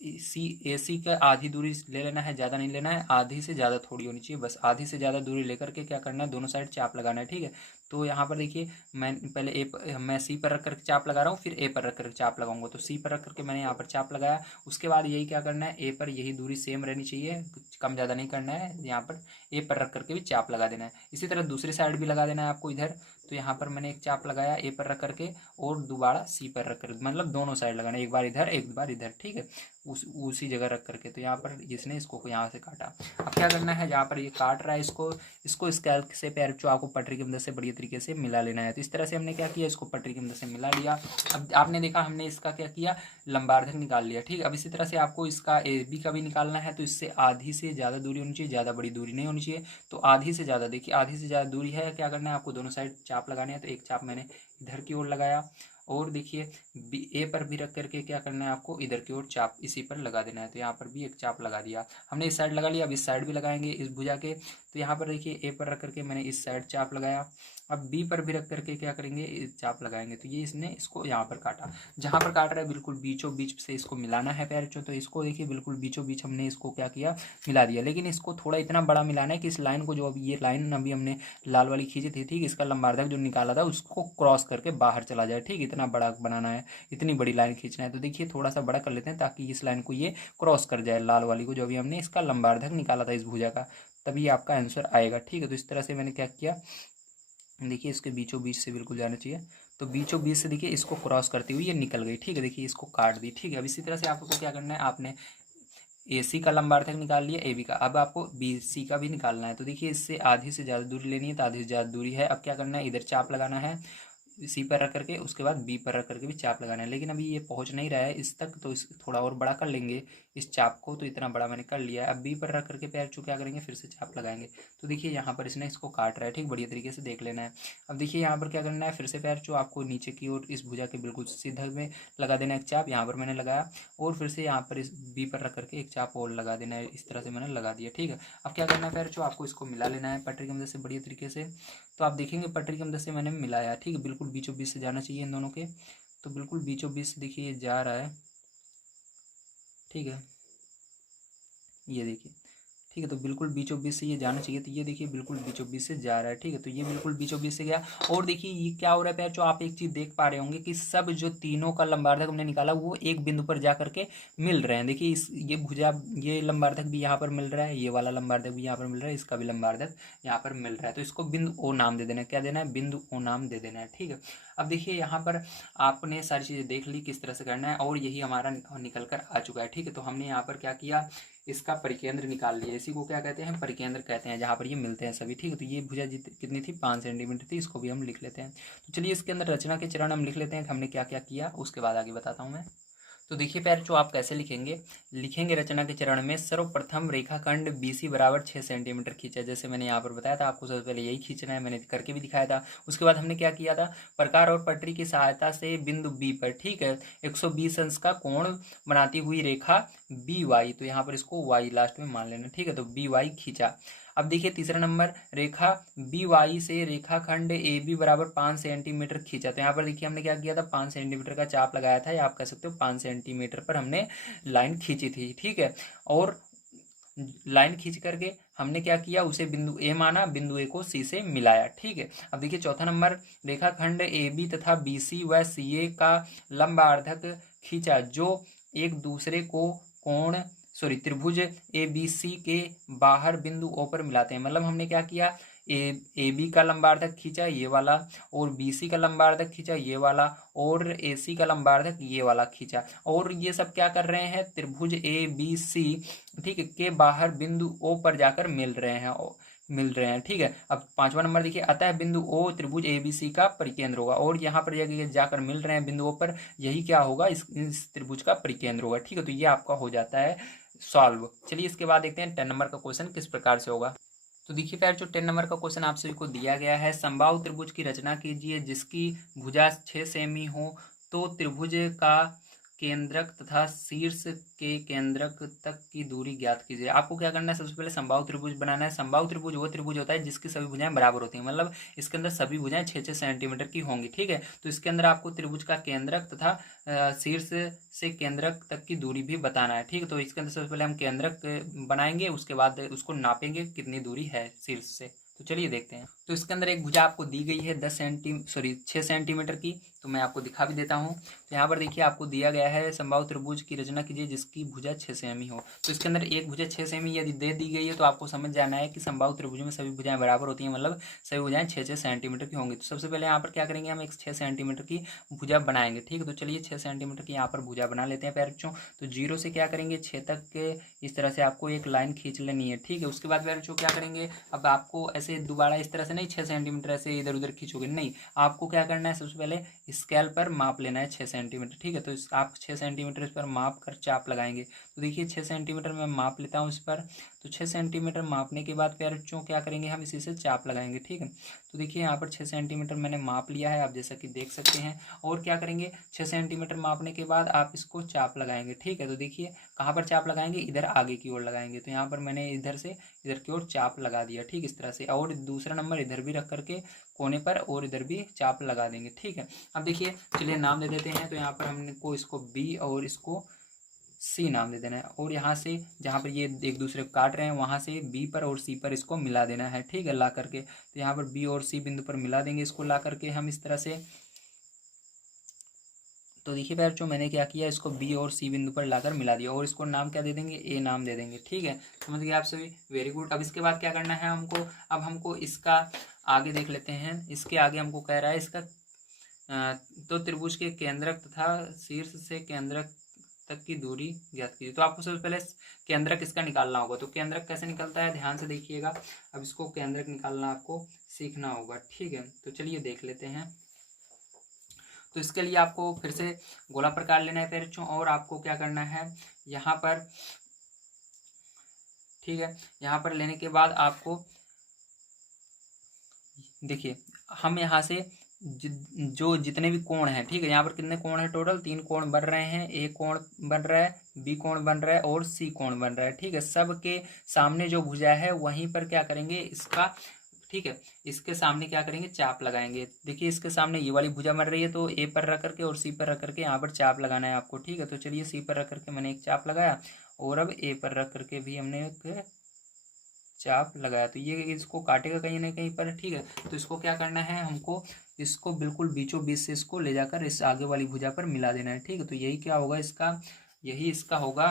AC का आधी दूरी ले लेना है, ज़्यादा नहीं लेना है, आधी से ज़्यादा थोड़ी होनी चाहिए, बस आधी से ज़्यादा दूरी लेकर के क्या करना है, दोनों साइड चाप लगाना है, ठीक है। तो यहाँ पर देखिए मैं पहले मैं C पर रख करके चाप लगा रहा हूँ, फिर A पर रख करके चाप लगाऊंगा। तो C पर रख करके मैंने यहाँ पर चाप लगाया। उसके बाद यही क्या करना है, A पर यही दूरी सेम रहनी चाहिए, कुछ कम ज़्यादा नहीं करना है। यहाँ पर A पर रख करके भी चाप लगा देना है। इसी तरह दूसरी साइड भी लगा देना है आपको इधर। तो यहाँ पर मैंने एक चाप लगाया A पर रख करके और दोबारा C पर रख कर, मतलब दोनों साइड लगाना है, एक बार इधर एक बार इधर, ठीक है, उसी जगह रख करके। तो यहाँ पर इसने इसको यहाँ से काटा। अब क्या करना है, जहाँ पर ये काट रहा है इसको स्केल से पैर जो आपको पटरी की मदद से बढ़िया तरीके से मिला लेना है। तो इस तरह से हमने क्या किया, इसको पटरी की मदद से मिला लिया। अब आपने देखा हमने इसका क्या किया, लंबार्धक निकाल लिया, ठीक है। अब इसी तरह से आपको इसका AB का भी निकालना है। तो इससे आधी से ज़्यादा दूरी होनी चाहिए, ज़्यादा बड़ी दूरी नहीं होनी चाहिए। तो आधी से ज़्यादा, देखिए आधी से ज़्यादा दूरी है, क्या करना है आपको, दोनों साइड चाप लगाने हैं। तो एक चाप मैंने इधर की ओर लगाया और देखिए A पर भी रख करके क्या करना है आपको, इधर की ओर चाप इसी पर लगा देना है। तो यहाँ पर भी एक चाप लगा दिया हमने, इस साइड लगा लिया। अब इस साइड भी लगाएंगे इस भुजा के। तो यहाँ पर देखिए A पर रख करके मैंने इस साइड चाप लगाया। अब B पर भी रख करके क्या करेंगे, चाप लगाएंगे। तो ये इसने इसको यहाँ पर काटा, जहाँ पर काट रहा है बिल्कुल बीचों बीच से इसको मिलाना है पैरचो। तो इसको देखिए बिल्कुल बीचों बीच हमने इसको क्या किया, मिला दिया। लेकिन इसको थोड़ा इतना बड़ा मिलाना है कि इस लाइन को, जो अभी ये लाइन अभी हमने लाल वाली खींची थी, ठीक, इसका लंबार्धक जो निकाला था उसको क्रॉस करके बाहर चला जाए, ठीक। इतना बड़ा बनाना है, इतनी बड़ी लाइन खींचना है। तो देखिए थोड़ा सा बड़ा कर लेते हैं ताकि इस लाइन को ये क्रॉस कर जाए, लाल वाली को, जो अभी हमने इसका लंबार्धक निकाला था इस भुजा का, तभी आपका आंसर आएगा, ठीक है। तो इस तरह से मैंने क्या किया, देखिए इसके बीचों बीच से बिल्कुल जाना चाहिए। तो बीचों बीच से देखिए इसको क्रॉस करते हुए ये निकल गई, ठीक है। देखिए इसको काट दी, ठीक है। अब इसी तरह से आपको क्या करना है, आपने AC का लंबार्धक निकाल लिया, AB का, अब आपको BC का भी निकालना है। तो देखिए इससे आधी से ज़्यादा दूरी लेनी है, तो आधी से ज़्यादा दूरी है। अब क्या करना है, इधर चाप लगाना है C पर रख करके, उसके बाद B पर रख करके भी चाप लगाना है। लेकिन अभी ये पहुंच नहीं रहा है इस तक, तो इस थोड़ा और बड़ा कर लेंगे इस चाप को। तो इतना बड़ा मैंने कर लिया है। अब B पर रख करके पैर चू क्या करेंगे, फिर से चाप लगाएंगे। तो देखिए यहाँ पर इसने इसको काट रहा है, ठीक, बढ़िया तरीके से देख लेना है। अब देखिए यहाँ पर क्या करना है, फिर से पैर चू आपको नीचे की ओर इस भुजा के बिल्कुल सीधा में लगा देना है एक चाप, यहाँ पर मैंने लगाया। और फिर से यहाँ पर इस B पर रख करके एक चाप और लगा देना है, इस तरह से मैंने लगा दिया, ठीक है। अब क्या करना है पैर चू, आपको इसको मिला लेना है पटरी की मदद से बढ़िया तरीके से। तो आप देखेंगे पटरी की मदद से मैंने मिलाया, ठीक है, बिल्कुल बीचों बीच से जाना चाहिए इन दोनों के। तो बिल्कुल बीचों बीच से देखिए ये जा रहा है, ठीक है, ये देखिए, ठीक है। तो बिल्कुल बीचों बीच से ये जाना चाहिए। तो ये देखिए बिल्कुल बीचों बीच से जा रहा है, ठीक है। तो ये बिल्कुल बीचों बीच से गया। और देखिए ये क्या हो रहा है पैर, जो आप एक चीज़ देख पा रहे होंगे कि सब जो तीनों का लंबार्धक हमने निकाला वो एक बिंदु पर जा करके मिल रहे हैं। देखिए ये भुजा, ये लंबार्धक भी यहाँ पर मिल रहा है, ये वाला लंबार्धक भी यहाँ पर मिल रहा है, इसका भी लंबार्धक यहाँ पर मिल रहा है। तो इसको बिंदु O नाम दे देना है। क्या देना है, बिंदु O नाम दे देना है, ठीक है। अब देखिए यहाँ पर आपने सारी चीज़ें देख ली किस तरह से करना है, और यही हमारा निकल कर आ चुका है, ठीक है। तो हमने यहाँ पर क्या किया, इसका परिकेंद्र निकाल लिया। इसी को क्या कहते हैं, परिकेंद्र कहते हैं, जहाँ पर ये मिलते हैं सभी। ठीक है, तो ये भुजा कितनी थी, 5 सेंटीमीटर थी। इसको भी हम लिख लेते हैं। तो चलिए इसके अंदर रचना के चरण हम लिख लेते हैं कि हमने क्या क्या किया, उसके बाद आगे बताता हूँ मैं। तो देखिए प्यारे, आप कैसे लिखेंगे रचना के चरण में सर्वप्रथम रेखाखंड BC बराबर 6 सेंटीमीटर खींचा। जैसे मैंने यहाँ पर बताया था आपको, सबसे पहले यही खींचना है, मैंने करके भी दिखाया था। उसके बाद हमने क्या किया था, प्रकार और पटरी की सहायता से बिंदु B पर, ठीक है, 120 अंश का कोण बनाती हुई रेखा BY, तो यहाँ पर इसको Y लास्ट में मान लेना। ठीक है, तो BY खींचा। अब देखिए तीसरा नंबर, रेखा BY से रेखाखंड AB बराबर 5 सेंटीमीटर खींचा। तो यहाँ पर देखिए हमने क्या किया था, 5 सेंटीमीटर का चाप लगाया था, या आप कह सकते हो 5 सेंटीमीटर पर हमने लाइन खींची थी। ठीक है, और लाइन खींच करके हमने क्या किया, उसे बिंदु A माना, बिंदु A को C से मिलाया। ठीक है, अब देखिए चौथा नंबर, रेखाखंड AB तथा BC व CA का लंबार्धक खींचा, जो एक दूसरे को त्रिभुज ABC के बाहर बिंदु O पर मिलाते हैं। मतलब हमने क्या किया, AB का लंबार्धक खींचा ये वाला, और BC का लंबार्धक खींचा ये वाला, और AC का लंबार्धक ये वाला खींचा, और ये सब क्या कर रहे हैं, त्रिभुज ABC, ठीक है, के बाहर बिंदु O पर जाकर मिल रहे हैं। ठीक है, अब पांचवा नंबर देखिए, अतः बिंदु O त्रिभुज ABC का परिकेंद्र होगा, और यहाँ पर जाकर मिल रहे हैं बिंदु O पर, यही क्या होगा, इस त्रिभुज का परिकेंद्र होगा। ठीक है, तो ये आपका हो जाता है सॉल्व। चलिए इसके बाद देखते हैं 10 नंबर का क्वेश्चन किस प्रकार से होगा। तो देखिए प्यार, जो 10 नंबर का क्वेश्चन आप सभी को दिया गया है, समबाहु त्रिभुज की रचना कीजिए जिसकी भुजा 6 सेमी हो, तो त्रिभुज का केंद्रक तथा शीर्ष के केंद्रक तक की दूरी ज्ञात कीजिए। आपको क्या करना है, सबसे पहले समबाहु त्रिभुज बनाना है। समबाहु त्रिभुज वो त्रिभुज होता है जिसकी सभी भुजाएं बराबर होती हैं, मतलब इसके अंदर सभी भुजाएं 6-6 सेंटीमीटर की होंगी। ठीक है, तो इसके अंदर आपको त्रिभुज का केंद्रक तथा शीर्ष से केंद्रक तक की दूरी भी बताना है। ठीक है, तो इसके अंदर सबसे पहले हम केंद्रक बनाएंगे, उसके बाद उसको नापेंगे कितनी दूरी है शीर्ष से। तो चलिए देखते हैं। तो इसके अंदर एक भुजा आपको दी गई है 6 सेंटीमीटर की, तो मैं आपको दिखा भी देता हूँ। तो यहाँ पर देखिए आपको दिया गया है, समबाहु त्रिभुज की रचना कीजिए जिसकी भुजा 6 सेमी हो। तो इसके अंदर एक भुजा 6 सेमी यदि दे दी गई है, तो आपको समझ जाना है कि समबाहु त्रिभुज में सभी भुजाएं बराबर होती हैं, मतलब सभी भुजाएं 6-6 सेंटीमीटर की होंगी। तो सबसे पहले यहाँ पर क्या करेंगे, हम एक 6 सेंटीमीटर की भुजा बनाएंगे। ठीक है, तो चलिए 6 सेंटीमीटर की यहाँ पर भुजा बना लेते हैं प्यारे बच्चों। तो 0 से क्या करेंगे, 6 तक के इस तरह से आपको एक लाइन खींच लेनी है। ठीक है, उसके बाद प्यारे बच्चों क्या करेंगे, अब आपको ऐसे दोबारा इस तरह से नहीं 6 सेंटीमीटर ऐसे इधर उधर खींचोगे, नहीं, आपको क्या करना है, सबसे पहले स्केल पर माप लेना है 6 सेंटीमीटर। ठीक है, तो आप 6 सेंटीमीटर इस पर माप कर चाप लगाएंगे। तो देखिए 6 सेंटीमीटर मैं माप लेता हूँ इस पर। तो 6 सेंटीमीटर मापने के बाद प्यारे बच्चों क्या करेंगे, हम इसी से चाप लगाएंगे। ठीक है, तो देखिए यहाँ पर 6 सेंटीमीटर मैंने माप लिया है, आप जैसा कि देख सकते हैं। और क्या करेंगे, 6 सेंटीमीटर मापने के बाद आप इसको चाप लगाएंगे। ठीक है, तो देखिए कहाँ पर चाप लगाएंगे, इधर आगे की ओर लगाएंगे। तो यहाँ पर मैंने इधर से इधर की ओर चाप लगा दिया। ठीक, इस तरह से, और दूसरा नंबर इधर भी रख करके कोने पर, और इधर भी चाप लगा देंगे। ठीक है, अब देखिए चलिए नाम दे देते हैं। तो यहाँ पर हमको इसको B और इसको C नाम दे देना है, और यहाँ से जहाँ पर ये एक दूसरे को काट रहे हैं, वहाँ से B पर और C पर इसको मिला देना है। ठीक है, ला करके, तो यहाँ पर B और C बिंदु पर मिला देंगे इसको ला करके हम इस तरह से। तो देखिए प्यार, जो मैंने क्या किया, इसको B और C बिंदु पर लाकर मिला दिया, और इसको नाम क्या दे देंगे, A नाम दे देंगे। ठीक है, समझ गए आप सभी, वेरी गुड। अब इसके बाद क्या करना है हमको, अब हमको इसका आगे देख लेते हैं। इसके आगे हमको कह रहा है इसका तो त्रिभुज के केंद्रक तथा शीर्ष से केंद्रक तक की दूरी ज्ञात कीजिए। तो आपको सबसे पहले केंद्रक इसका निकालना होगा। तो केंद्रक कैसे निकलता है, ध्यान से देखिएगा। अब इसको केंद्रक निकालना आपको सीखना होगा। ठीक है, तो चलिए देख लेते हैं। तो इसके लिए आपको फिर से गोला प्रकार लेना है बच्चों, और आपको क्या करना है यहाँ पर, ठीक है, यहाँ पर लेने के बाद आपको देखिए, हम यहाँ से जो जितने भी कोण हैं, ठीक है, यहाँ पर कितने कोण हैं, टोटल 3 कोण बन रहे हैं। A कोण बन रहा है, B कोण बन रहा है, और C कोण बन रहा है। ठीक है, सबके सामने जो भुजा है वहीं पर क्या करेंगे इसका, ठीक है, इसके सामने क्या करेंगे, चाप लगाएंगे। देखिए इसके सामने ये वाली भुजा बन रही है, तो A पर रख करके और C पर रख करके यहाँ पर चाप लगाना है आपको। ठीक है, तो चलिए C पर रख करके मैंने एक चाप लगाया, और अब A पर रख करके भी हमने एक चाप लगाया। तो ये इसको काटेगा कहीं ना कहीं पर। ठीक है, तो इसको क्या करना है हमको, इसको बिल्कुल बीचों बीच से इसको ले जाकर इस आगे वाली भुजा पर मिला देना है। ठीक है, तो यही क्या होगा इसका, यही इसका होगा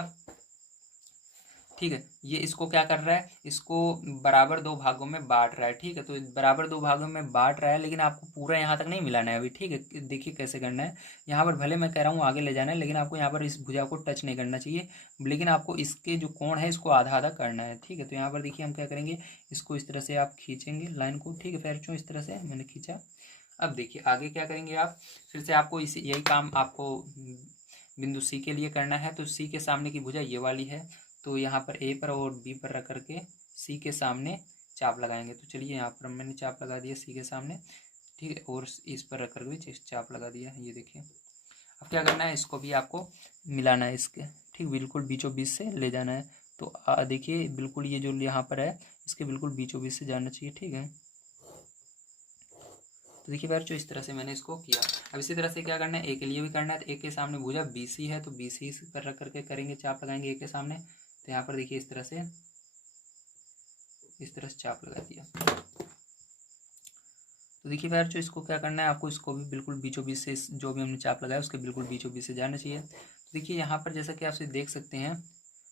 ठीक है। ये इसको क्या कर रहा है, इसको बराबर दो भागों में बांट रहा है। ठीक है, तो बराबर दो भागों में बांट रहा है, लेकिन आपको पूरा यहाँ तक नहीं मिलाना है अभी। ठीक है, देखिए कैसे करना है। यहाँ पर भले मैं कह रहा हूँ आगे ले जाना है, लेकिन आपको यहाँ पर इस भुजा को टच नहीं करना चाहिए, लेकिन आपको इसके जो कोण है इसको आधा आधा करना है। ठीक है, तो यहाँ पर देखिए हम क्या करेंगे, इसको इस तरह से आप खींचेंगे लाइन को। ठीक है, पैर चो इस तरह से मैंने खींचा। अब देखिए आगे क्या करेंगे आप, फिर से आपको इसी यही काम आपको बिंदु सी के लिए करना है। तो सी के सामने की भुजा ये वाली है, तो यहाँ पर ए पर और बी पर रख करके सी के सामने चाप लगाएंगे। तो चलिए यहाँ पर मैंने चाप लगा दिया सी के सामने। ठीक है, और इस पर रख करके भी चाप लगा दिया, ये देखिए। अब क्या करना है, इसको भी आपको मिलाना है इसके। ठीक, बिल्कुल बीचों बीच से ले जाना है। तो देखिए बिल्कुल ये जो यहाँ पर है इसके बिल्कुल बीचों बीच से जाना चाहिए। ठीक है, तो देखिए बच्चों इस तरह से मैंने इसको किया। अब इसी तरह से क्या करना है, ए के लिए भी करना है। तो ए के सामने भुजा बी सी है, तो बी सी पर रख करके करेंगे, चाप लगाएंगे ए के सामने। तो यहाँ पर देखिए इस तरह से चाप लगा दिया। तो देखिए बच्चों इसको क्या करना है, आपको इसको भी बिल्कुल बीचों बीच से जो भी हमने चाप लगाया उसके बिल्कुल बीचों बीच से जाना चाहिए। तो देखिए यहाँ पर जैसा कि आप देख सकते हैं,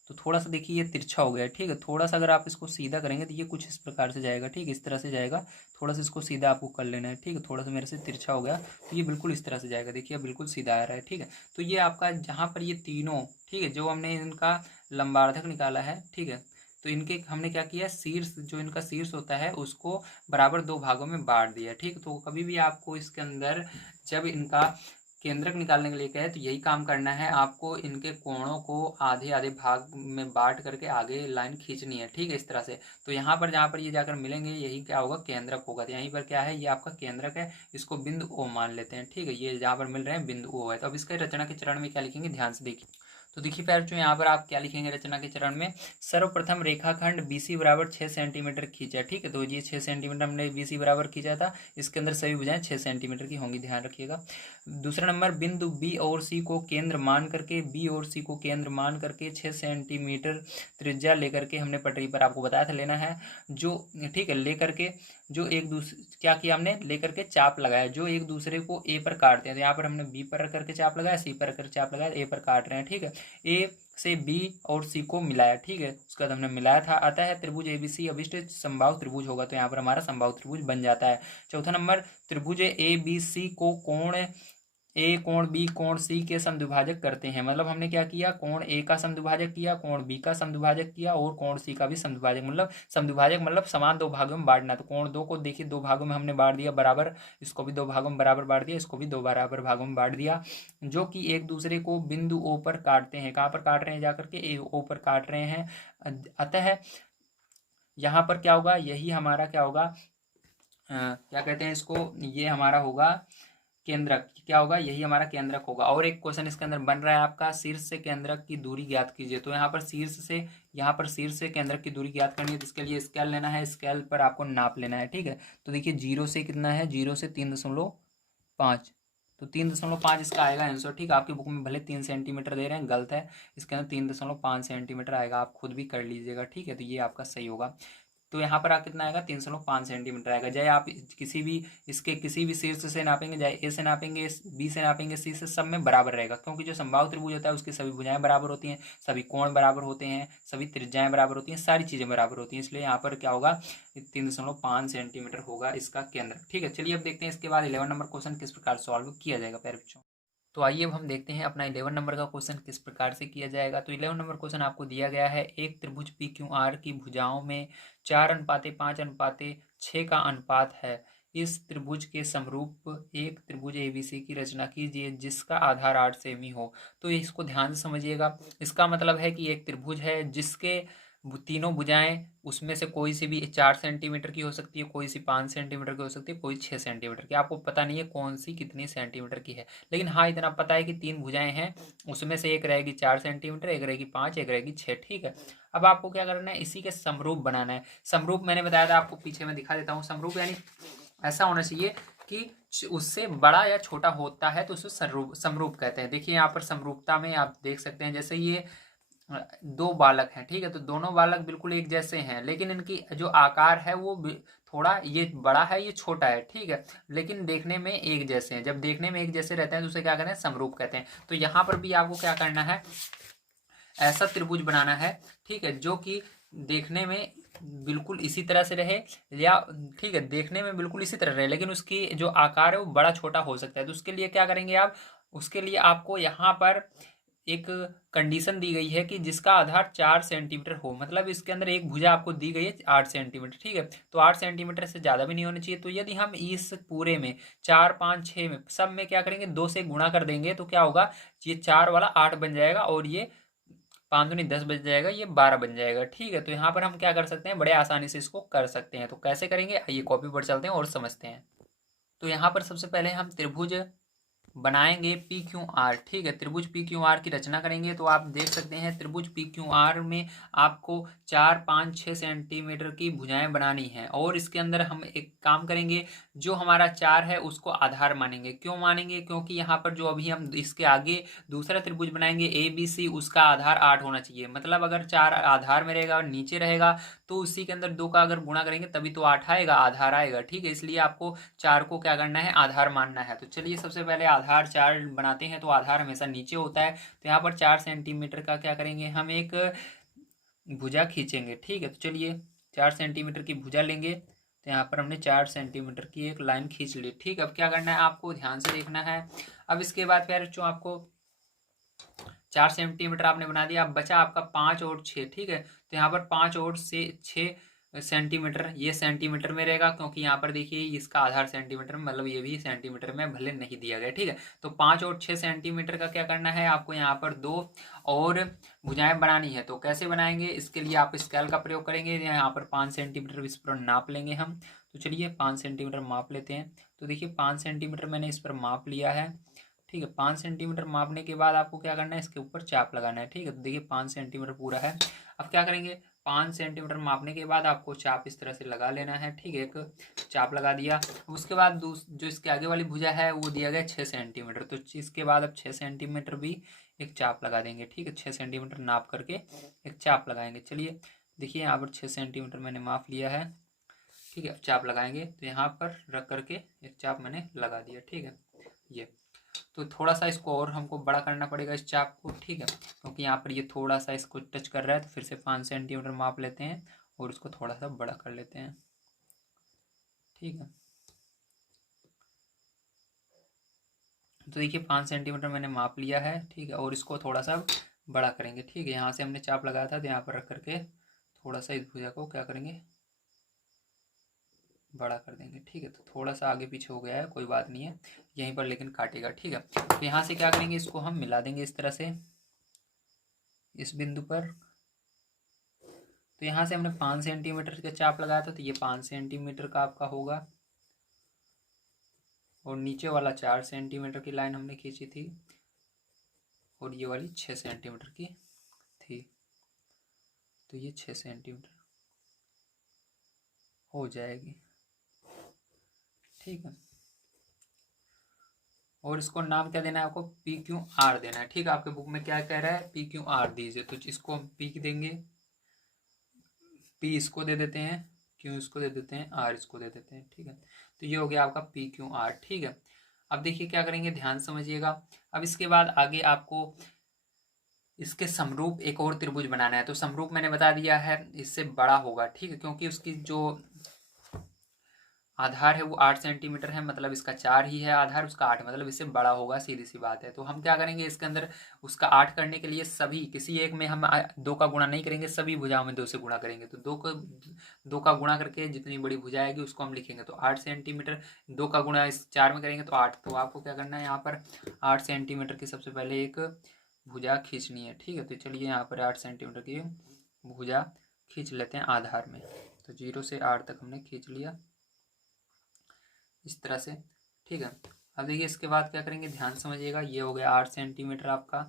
तो थोड़ा सा देखिए ये तिरछा हो गया है। ठीक है, थोड़ा सा अगर आप इसको सीधा करेंगे तो ये कुछ इस प्रकार से जाएगा। ठीक है, इस तरह से जाएगा। थोड़ा सा इसको सीधा आपको कर लेना है। ठीक है, थोड़ा सा मेरे से तिरछा हो गया, तो ये बिल्कुल इस तरह से जाएगा। देखिए बिल्कुल सीधा आ रहा है। ठीक है, तो ये आपका जहाँ पर ये तीनों, ठीक है, जो हमने इनका लंबार्धक निकाला है, ठीक है, तो इनके हमने क्या किया, शीर्ष जो इनका शीर्ष होता है उसको बराबर दो भागों में बांट दिया। ठीक, तो कभी भी आपको इसके अंदर जब इनका केंद्रक निकालने के लिए कहे तो यही काम करना है, आपको इनके कोणों को आधे आधे भाग में बांट करके आगे लाइन खींचनी है। ठीक है, इस तरह से। तो यहाँ पर जहाँ पर ये जाकर मिलेंगे यही क्या होगा, केंद्रक होगा। तो यहीं पर क्या है, ये आपका केंद्रक है, इसको बिंदु ओ मान लेते हैं। ठीक है, ये जहाँ पर मिल रहे हैं बिंदु ओ है। तो अब इसके रचना के चरण में क्या लिखेंगे, ध्यान से देखिए। तो देखिए प्यारे, यहाँ पर आप क्या लिखेंगे रचना के चरण में, सर्वप्रथम रेखाखंड BC बराबर 6 सेंटीमीटर खींचा। ठीक है, तो ये 6 सेंटीमीटर हमने BC बराबर खींचा था, इसके अंदर सभी भुजाएं 6 सेंटीमीटर की होंगी, ध्यान रखिएगा। दूसरा नंबर, बिंदु B और C को केंद्र मान करके, B और C को केंद्र मान करके 6 सेंटीमीटर त्रिज्या लेकर के हमने पटरी पर आपको बताया था लेना है, जो ठीक है लेकर के जो एक दूसरे क्या किया हमने, लेकर के चाप लगाया जो एक दूसरे को ए पर काटते हैं। तो यहाँ पर हमने बी पर रख करके चाप लगाया, सी पर रख कर चाप लगाया, ए पर काट रहे हैं। ठीक है, ए से बी और सी को मिलाया। ठीक है, उसके बाद हमने मिलाया था, आता है त्रिभुज एबीसी अभिष्ट समबाहु त्रिभुज होगा, तो यहाँ पर हमारा समबाहु त्रिभुज बन जाता है। चौथा नंबर, त्रिभुज एबीसी को कोण ए कोण बी कोण सी के समद्विभाजक करते हैं। मतलब हमने क्या किया, कोण ए का समद्विभाजक किया, कोण बी का समद्विभाजक किया और कोण सी का भी समद्विभाजक। मतलब समद्विभाजक मतलब समान दो भागों में बांटना। तो कोण दो को देखिए दो भागों में हमने बांट दिया बराबर, इसको भी दो भागों में बराबर बांट दिया, इसको भी दो बराबर भागों में बांट दिया, जो कि एक दूसरे को बिंदु ओ पर काटते हैं। कहाँ पर काट रहे हैं, जाकर के ए ओ पर काट रहे हैं। अतः यहाँ पर क्या होगा, यही हमारा क्या होगा, क्या कहते हैं इसको, ये हमारा होगा केंद्रक। क्या होगा, यही हमारा केंद्रक होगा। और एक क्वेश्चन इसके अंदर बन रहा है आपका, शीर्ष से केंद्रक की दूरी ज्ञात कीजिए। तो यहाँ पर शीर्ष से केंद्रक की दूरी ज्ञात करनी है, तो इसके लिए स्केल लेना है, स्केल पर आपको नाप लेना है। ठीक है, तो देखिए 0 से कितना है, 0 से 3.5, तो 3.5 इसका आएगा आंसर। ठीक है, आपकी बुक में भले 3 सेंटीमीटर दे रहे हैं, गलत है, इसके अंदर 3.5 सेंटीमीटर आएगा, आप खुद भी कर लीजिएगा। ठीक है, तो ये आपका सही होगा। तो यहाँ पर कितना आएगा, 305 सेंटीमीटर आएगा। चाहे आप किसी भी इसके किसी भी शीर्ष से नापेंगे, चाहे ए से नापेंगे, बी से नापेंगे, सी से, सब में बराबर रहेगा, क्योंकि जो समबाहु त्रिभुज होता है उसकी सभी भुजाएं बराबर होती हैं, सभी कोण बराबर होते हैं, सभी त्रिज्याएं बराबर होती हैं, सारी चीज़ें बराबर होती हैं। इसलिए यहाँ पर क्या होगा, 3.5 सेंटीमीटर होगा इसका केंद्र। ठीक है, चलिए अब देखते हैं इसके बाद 11 नंबर क्वेश्चन किस प्रकार सॉल्व किया जाएगा प्यारे बच्चों। तो आइए अब हम देखते हैं अपना 11 नंबर का क्वेश्चन किस प्रकार से किया जाएगा। तो 11 नंबर क्वेश्चन आपको दिया गया है, एक त्रिभुज PQR की भुजाओं में 4:5:6 का अनुपात है। इस त्रिभुज के समरूप एक त्रिभुज ABC की रचना कीजिए जिसका आधार 8 सेमी हो। तो इसको ध्यान से समझिएगा। इसका मतलब है कि एक त्रिभुज है जिसके तीनों भुजाएं, उसमें से कोई सी भी 4 सेंटीमीटर की हो सकती है, कोई सी 5 सेंटीमीटर की हो सकती है, कोई 6 सेंटीमीटर की। आपको पता नहीं है कौन सी कितनी सेंटीमीटर की है, लेकिन हाँ इतना पता है कि 3 भुजाएं हैं, उसमें से एक रहेगी 4 सेंटीमीटर, एक रहेगी 5, एक रहेगी 6। ठीक है, अब आपको क्या करना है, इसी के समरूप बनाना है। समरूप मैंने बताया था आपको, पीछे मैं दिखा देता हूँ। समरूप यानी ऐसा होना चाहिए कि उससे बड़ा या छोटा होता है तो उसे समरूप कहते हैं। देखिए यहाँ पर समरूपता में आप देख सकते हैं, जैसे ये दो बालक हैं, ठीक है, तो दोनों बालक बिल्कुल एक जैसे हैं, लेकिन इनकी जो आकार है वो थोड़ा ये बड़ा है, ये छोटा है। ठीक है, लेकिन देखने में एक जैसे हैं। जब देखने में एक जैसे रहते हैं तो उसे क्या कहते हैं, समरूप कहते हैं। तो यहाँ पर भी आपको क्या करना है, ऐसा त्रिभुज बनाना है, ठीक है, जो कि देखने में बिल्कुल इसी तरह से रहे, या ठीक है देखने में बिल्कुल इसी तरह रहे, लेकिन उसकी जो आकार है वो बड़ा छोटा हो सकता है। तो उसके लिए क्या करेंगे आप, उसके लिए आपको यहाँ पर एक कंडीशन दी गई है कि जिसका आधार 4 सेंटीमीटर हो, मतलब इसके अंदर एक भुजा आपको दी गई है 8 सेंटीमीटर, ठीक है। तो 8 सेंटीमीटर से ज़्यादा भी नहीं होनी चाहिए। तो यदि हम इस पूरे में 4 5 6 में सब में क्या करेंगे, 2 से गुणा कर देंगे, तो क्या होगा, ये 4 वाला 8 बन जाएगा, और ये 5 दूनी 10 बन जाएगा, ये 12 बन जाएगा, ठीक है। तो यहाँ पर हम क्या कर सकते हैं, बड़े आसानी से इसको कर सकते हैं। तो कैसे करेंगे, आइए कॉपी पर चलते हैं और समझते हैं। तो यहाँ पर सबसे पहले हम त्रिभुज बनाएंगे पी क्यू आर, ठीक है। त्रिभुज पी क्यू आर की रचना करेंगे। तो आप देख सकते हैं त्रिभुज पी क्यू आर में आपको 4 5 6 सेंटीमीटर की भुजाएं बनानी है, और इसके अंदर हम एक काम करेंगे, जो हमारा 4 है उसको आधार मानेंगे। क्यों मानेंगे, क्योंकि यहाँ पर जो अभी हम इसके आगे दूसरा त्रिभुज बनाएंगे ए बी सी, उसका आधार 8 होना चाहिए। मतलब अगर 4 आधार में रहेगा और नीचे रहेगा, तो उसी के अंदर 2 का अगर गुणा करेंगे तभी तो 8 आएगा, आधार आएगा, ठीक है। इसलिए आपको 4 को क्या करना है, आधार मानना है। तो चलिए सबसे पहले आधार 4 बनाते हैं। तो आधार हमेशा नीचे होता है, तो यहाँ पर 4 सेंटीमीटर का क्या करेंगे, हम एक भुजा खींचेंगे, ठीक है। तो चलिए 4 सेंटीमीटर की भुजा लेंगे। तो यहाँ पर हमने 4 सेंटीमीटर की एक लाइन खींच ली, ठीक है। अब क्या करना है, आपको ध्यान से देखना है। अब इसके बाद प्यारे बच्चों, आपको 4 सेंटीमीटर आपने बना दिया, अब बचा आपका 5 और 6, ठीक है। तो यहाँ पर 5 और 6 सेंटीमीटर, ये सेंटीमीटर में रहेगा, क्योंकि यहाँ पर देखिए इसका आधार सेंटीमीटर में, मतलब ये भी सेंटीमीटर में भले नहीं दिया गया, ठीक है। तो 5 और 6 सेंटीमीटर का क्या करना है, आपको यहाँ पर 2 और भुजाएं बनानी है। तो कैसे बनाएंगे, इसके लिए आप स्केल का प्रयोग करेंगे। यहाँ पर 5 सेंटीमीटर इस पर नाप लेंगे हम। तो चलिए 5 सेंटीमीटर माप लेते हैं। तो देखिए 5 सेंटीमीटर मैंने इस पर माप लिया है, ठीक है। 5 सेंटीमीटर मापने के बाद आपको क्या करना है, इसके ऊपर चाप लगाना है, ठीक है। तो देखिए 5 सेंटीमीटर पूरा है। अब क्या करेंगे, 5 सेंटीमीटर मापने के बाद आपको चाप इस तरह से लगा लेना है, ठीक है। एक चाप लगा दिया। उसके बाद जो इसके आगे वाली भुजा है वो दिया गया 6 सेंटीमीटर। तो इसके बाद अब 6 सेंटीमीटर भी एक चाप लगा देंगे, ठीक है। 6 सेंटीमीटर नाप करके एक चाप लगाएंगे। चलिए देखिए यहाँ पर 6 सेंटीमीटर मैंने माप लिया है, ठीक है। अब चाप लगाएंगे, तो यहाँ पर रख करके एक चाप मैंने लगा दिया, ठीक है। ये तो थोड़ा सा इसको और हमको बड़ा करना पड़ेगा इस चाप को, ठीक है, क्योंकि यहाँ पर ये थोड़ा सा इसको टच कर रहा है। तो फिर से 5 सेंटीमीटर माप लेते हैं और इसको थोड़ा सा बड़ा कर लेते हैं, ठीक है। तो देखिए 5 सेंटीमीटर मैंने माप लिया है, ठीक है, और इसको थोड़ा सा बड़ा करेंगे, ठीक है। यहाँ से हमने चाप लगाया था, तो यहाँ पर रख करके थोड़ा सा इस भुजा को क्या करेंगे, बड़ा कर देंगे, ठीक है। तो थोड़ा सा आगे पीछे हो गया है, कोई बात नहीं है, यहीं पर लेकिन काटेगा, ठीक है। तो यहाँ से क्या करेंगे, इसको हम मिला देंगे इस तरह से इस बिंदु पर। तो यहाँ से हमने 5 सेंटीमीटर का चाप लगाया था, तो ये 5 सेंटीमीटर का आपका होगा, और नीचे वाला 4 सेंटीमीटर की लाइन हमने खींची थी, और ये वाली 6 सेंटीमीटर की थी। तो ये 6 सेंटीमीटर हो जाएगी, ठीक है। और इसको नाम क्या देना है आपको, पी क्यू आर देना है, ठीक है। आपके बुक में क्या कह रहा है, पी क्यू आर दीजिए। तो इसको हम पी देंगे, पी इसको दे देते हैं, क्यू इसको दे देते हैं, आर इसको दे देते हैं, ठीक है। तो ये हो गया आपका पी क्यू आर, ठीक है। अब देखिए क्या करेंगे, ध्यान समझिएगा। अब इसके बाद आगे आपको इसके समरूप एक और त्रिभुज बनाना है। तो समरूप मैंने बता दिया है, इससे बड़ा होगा, ठीक है, क्योंकि उसकी जो आधार है वो 8 सेंटीमीटर है, मतलब इसका 4 ही है आधार, उसका 8, मतलब इससे बड़ा होगा, सीधी सी बात है। तो हम क्या करेंगे, इसके अंदर उसका 8 करने के लिए सभी किसी एक में हम 2 का गुणा नहीं करेंगे, सभी भुजाओं में 2 से गुणा करेंगे। तो 2 का गुणा करके जितनी बड़ी भुजा आएगी उसको हम लिखेंगे। तो 8 सेंटीमीटर, 2 का गुणा इस 4 में करेंगे तो 8। तो आपको क्या करना है, यहाँ पर 8 सेंटीमीटर की सबसे पहले एक भुजा खींचनी है, ठीक है। तो चलिए यहाँ पर 8 सेंटीमीटर की भुजा खींच लेते हैं आधार में। तो 0 से 8 तक हमने खींच लिया इस तरह से, ठीक है। अब देखिए इसके बाद क्या करेंगे, ध्यान समझिएगा। ये हो गया 8 सेंटीमीटर आपका,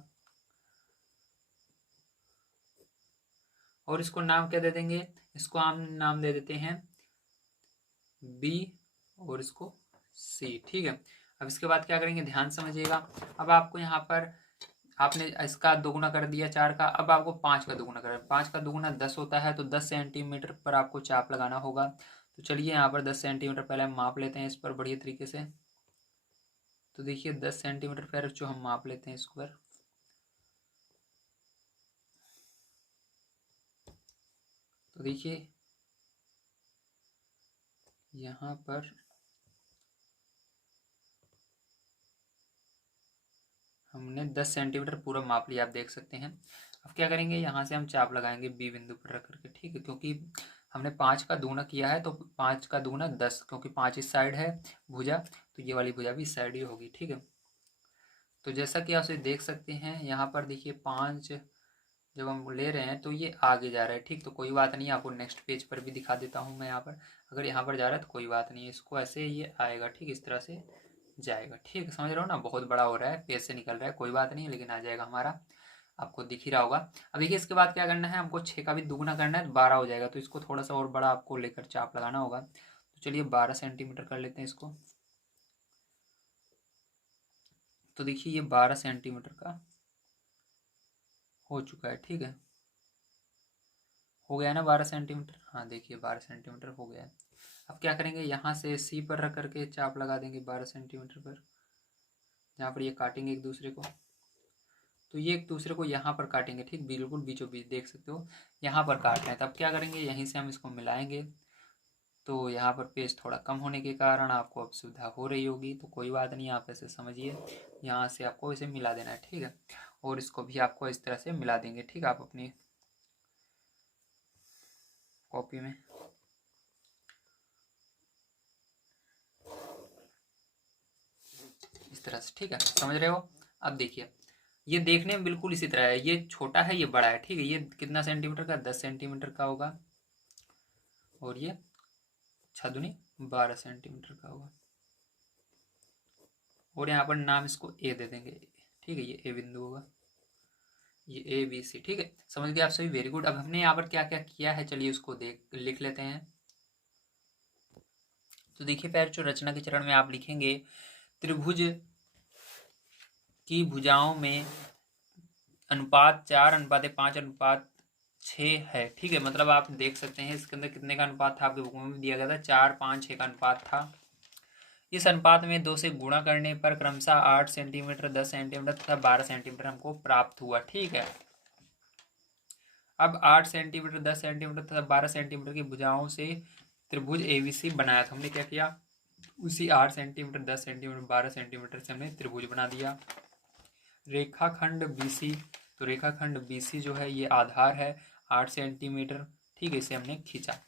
और इसको नाम क्या दे देंगे, इसको हम नाम दे देते हैं बी, और इसको सी, ठीक है। अब इसके बाद क्या करेंगे, ध्यान समझिएगा। अब आपको यहाँ पर आपने इसका दोगुना कर दिया 4 का, अब आपको 5 का दोगुना कर, 5 का दोगुना 10 होता है। तो 10 सेंटीमीटर पर आपको चाप लगाना होगा। तो चलिए यहाँ पर 10 सेंटीमीटर पहले हम माप लेते हैं इस पर बढ़िया तरीके से। तो देखिए 10 सेंटीमीटर पर जो हम माप लेते हैं इस पर, तो देखिए यहाँ पर हमने 10 सेंटीमीटर पूरा माप लिया, आप देख सकते हैं। अब क्या करेंगे, यहाँ से हम चाप लगाएंगे बी बिंदु पर रख करके, ठीक है, क्योंकि हमने 5 का दूना किया है तो 5 का दूना 10, क्योंकि 5 इस साइड है भुजा, तो ये वाली भुजा भी इस साइड ही होगी, ठीक है। तो जैसा कि आप इसे देख सकते हैं यहाँ पर देखिए 5 जब हम ले रहे हैं तो ये आगे जा रहा है, ठीक। तो कोई बात नहीं, आपको नेक्स्ट पेज पर भी दिखा देता हूँ मैं यहाँ पर। अगर यहाँ पर जा रहा है तो कोई बात नहीं, इसको ऐसे ये आएगा, ठीक, इस तरह से जाएगा, ठीक, समझ रहे हो ना। बहुत बड़ा हो रहा है, पेज से निकल रहा है, कोई बात नहीं, लेकिन आ जाएगा हमारा, आपको दिख ही रहा होगा। अब देखिए इसके बाद क्या करना है, हमको 6 का भी दुगुना करना है, 12 हो जाएगा, तो इसको थोड़ा सा और बड़ा आपको लेकर चाप लगाना होगा। तो चलिए 12 सेंटीमीटर कर लेते हैं इसको। तो देखिए ये 12 सेंटीमीटर का हो चुका है, ठीक है, हो गया ना 12 सेंटीमीटर। हाँ देखिए 12 सेंटीमीटर हो गया है। अब क्या करेंगे, यहाँ से सी पर रख करके चाप लगा देंगे 12 सेंटीमीटर पर, जहाँ पर ये काटेंगे एक दूसरे को। तो ये एक दूसरे को यहाँ पर काटेंगे, ठीक, बिल्कुल बीचों बीच, देख सकते हो यहाँ पर काट रहे हैं। तब क्या करेंगे, यहीं से हम इसको मिलाएंगे। तो यहाँ पर पेज थोड़ा कम होने के कारण आपको अब सुविधा हो रही होगी, तो कोई बात नहीं, आप ऐसे समझिए, यहाँ से आपको इसे मिला देना है, ठीक है। और इसको भी आपको इस तरह से मिला देंगे, ठीक, आप अपनी कॉपी में। इस तरह से, ठीक है, समझ रहे हो। अब देखिए ये देखने में बिल्कुल इसी तरह है, ये छोटा है ये बड़ा है, ठीक है। ये कितना सेंटीमीटर का, 10 सेंटीमीटर का होगा, और ये 6 दूनी 12 सेंटीमीटर का होगा। और यहाँ पर नाम इसको ए दे देंगे, ठीक है, ये ए बिंदु होगा, ये ए बी सी, ठीक है, समझ गए आप सभी, वेरी गुड। अब हमने यहाँ पर क्या क्या किया है, चलिए उसको लिख लेते हैं। तो देखिए पैर जो रचना के चरण में आप लिखेंगे, त्रिभुज की भुजाओं में अनुपात 4:5:6 है, ठीक है। मतलब आप देख सकते हैं इसके अंदर कितने का अनुपात था, आपके बुक में भी दिया गया था, 4:5:6 का अनुपात था। इस अनुपात में 2 से गुणा करने पर क्रमशः 8 सेंटीमीटर, 10 सेंटीमीटर तथा 12 सेंटीमीटर हमको प्राप्त हुआ, ठीक है। अब 8 सेंटीमीटर, 10 सेंटीमीटर तथा 12 सेंटीमीटर की भुजाओं से त्रिभुज एबीसी बनाया था। हमने क्या किया, उसी 8 सेंटीमीटर, 10 सेंटीमीटर, 12 सेंटीमीटर से हमने त्रिभुज बना दिया। रेखाखंड बीसी, तो रेखाखंड बीसी जो है ये आधार है 8 सेंटीमीटर, ठीक है, इसे हमने खींचा,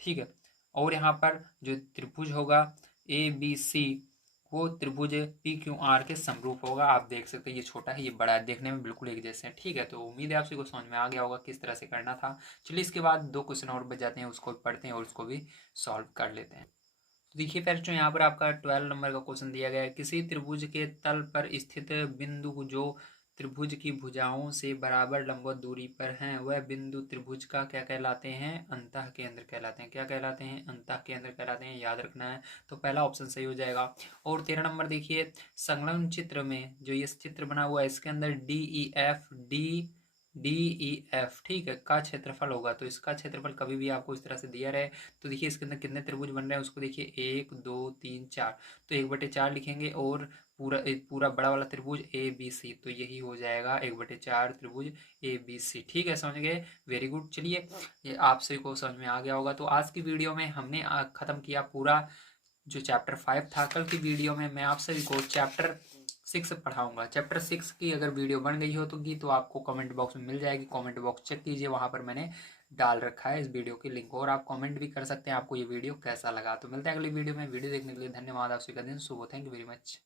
ठीक है। और यहाँ पर जो त्रिभुज होगा ए बी सी, वो त्रिभुज पी क्यू आर के समरूप होगा। आप देख सकते हैं ये छोटा है ये बड़ा है, देखने में बिल्कुल एक जैसे हैं, ठीक है। तो उम्मीद है आप सभी को समझ में आ गया होगा किस तरह से करना था। चलिए इसके बाद 2 क्वेश्चन और बच जाते हैं, उसको पढ़ते हैं और उसको भी सॉल्व कर लेते हैं। तो देखिए फिर जो यहाँ पर आपका 12 नंबर का क्वेश्चन दिया गया है, किसी त्रिभुज के तल पर स्थित बिंदु जो त्रिभुज की भुजाओं से बराबर लंबवत दूरी पर हैं, वह बिंदु त्रिभुज का क्या कहलाते हैं, अंतः केंद्र कहलाते हैं। क्या कहलाते हैं, अंतः केंद्र कहलाते हैं, याद रखना है। तो पहला ऑप्शन सही हो जाएगा। और 13 नंबर देखिए, संलग्न चित्र में जो ये चित्र बना हुआ है इसके अंदर डी ई एफ, ठीक है, का क्षेत्रफल होगा। तो इसका क्षेत्रफल कभी भी आपको इस तरह से दिया रहे तो देखिए इसके अंदर कितने त्रिभुज बन रहे हैं उसको देखिए, 1 2 3 4, तो 1/4 लिखेंगे। और पूरा बड़ा वाला त्रिभुज ए बी सी, तो यही हो जाएगा 1/4 त्रिभुज ए बी सी, ठीक है, समझ गए, वेरी गुड। चलिए ये आप सभी को समझ में आ गया होगा। तो आज की वीडियो में हमने खत्म किया पूरा जो चैप्टर 5 था। कल की वीडियो में मैं आप सभी को चैप्टर 6 पढ़ाऊंगा। चैप्टर 6 की अगर वीडियो बन गई हो तो आपको कमेंट बॉक्स में मिल जाएगी, कमेंट बॉक्स चेक कीजिए, वहां पर मैंने डाल रखा है इस वीडियो की लिंक, और आप कमेंट भी कर सकते हैं आपको ये वीडियो कैसा लगा। तो मिलते हैं अगली वीडियो में। वीडियो देखने के लिए धन्यवाद, आप सभी का दिन शुभ हो, थैंक यू वेरी मच।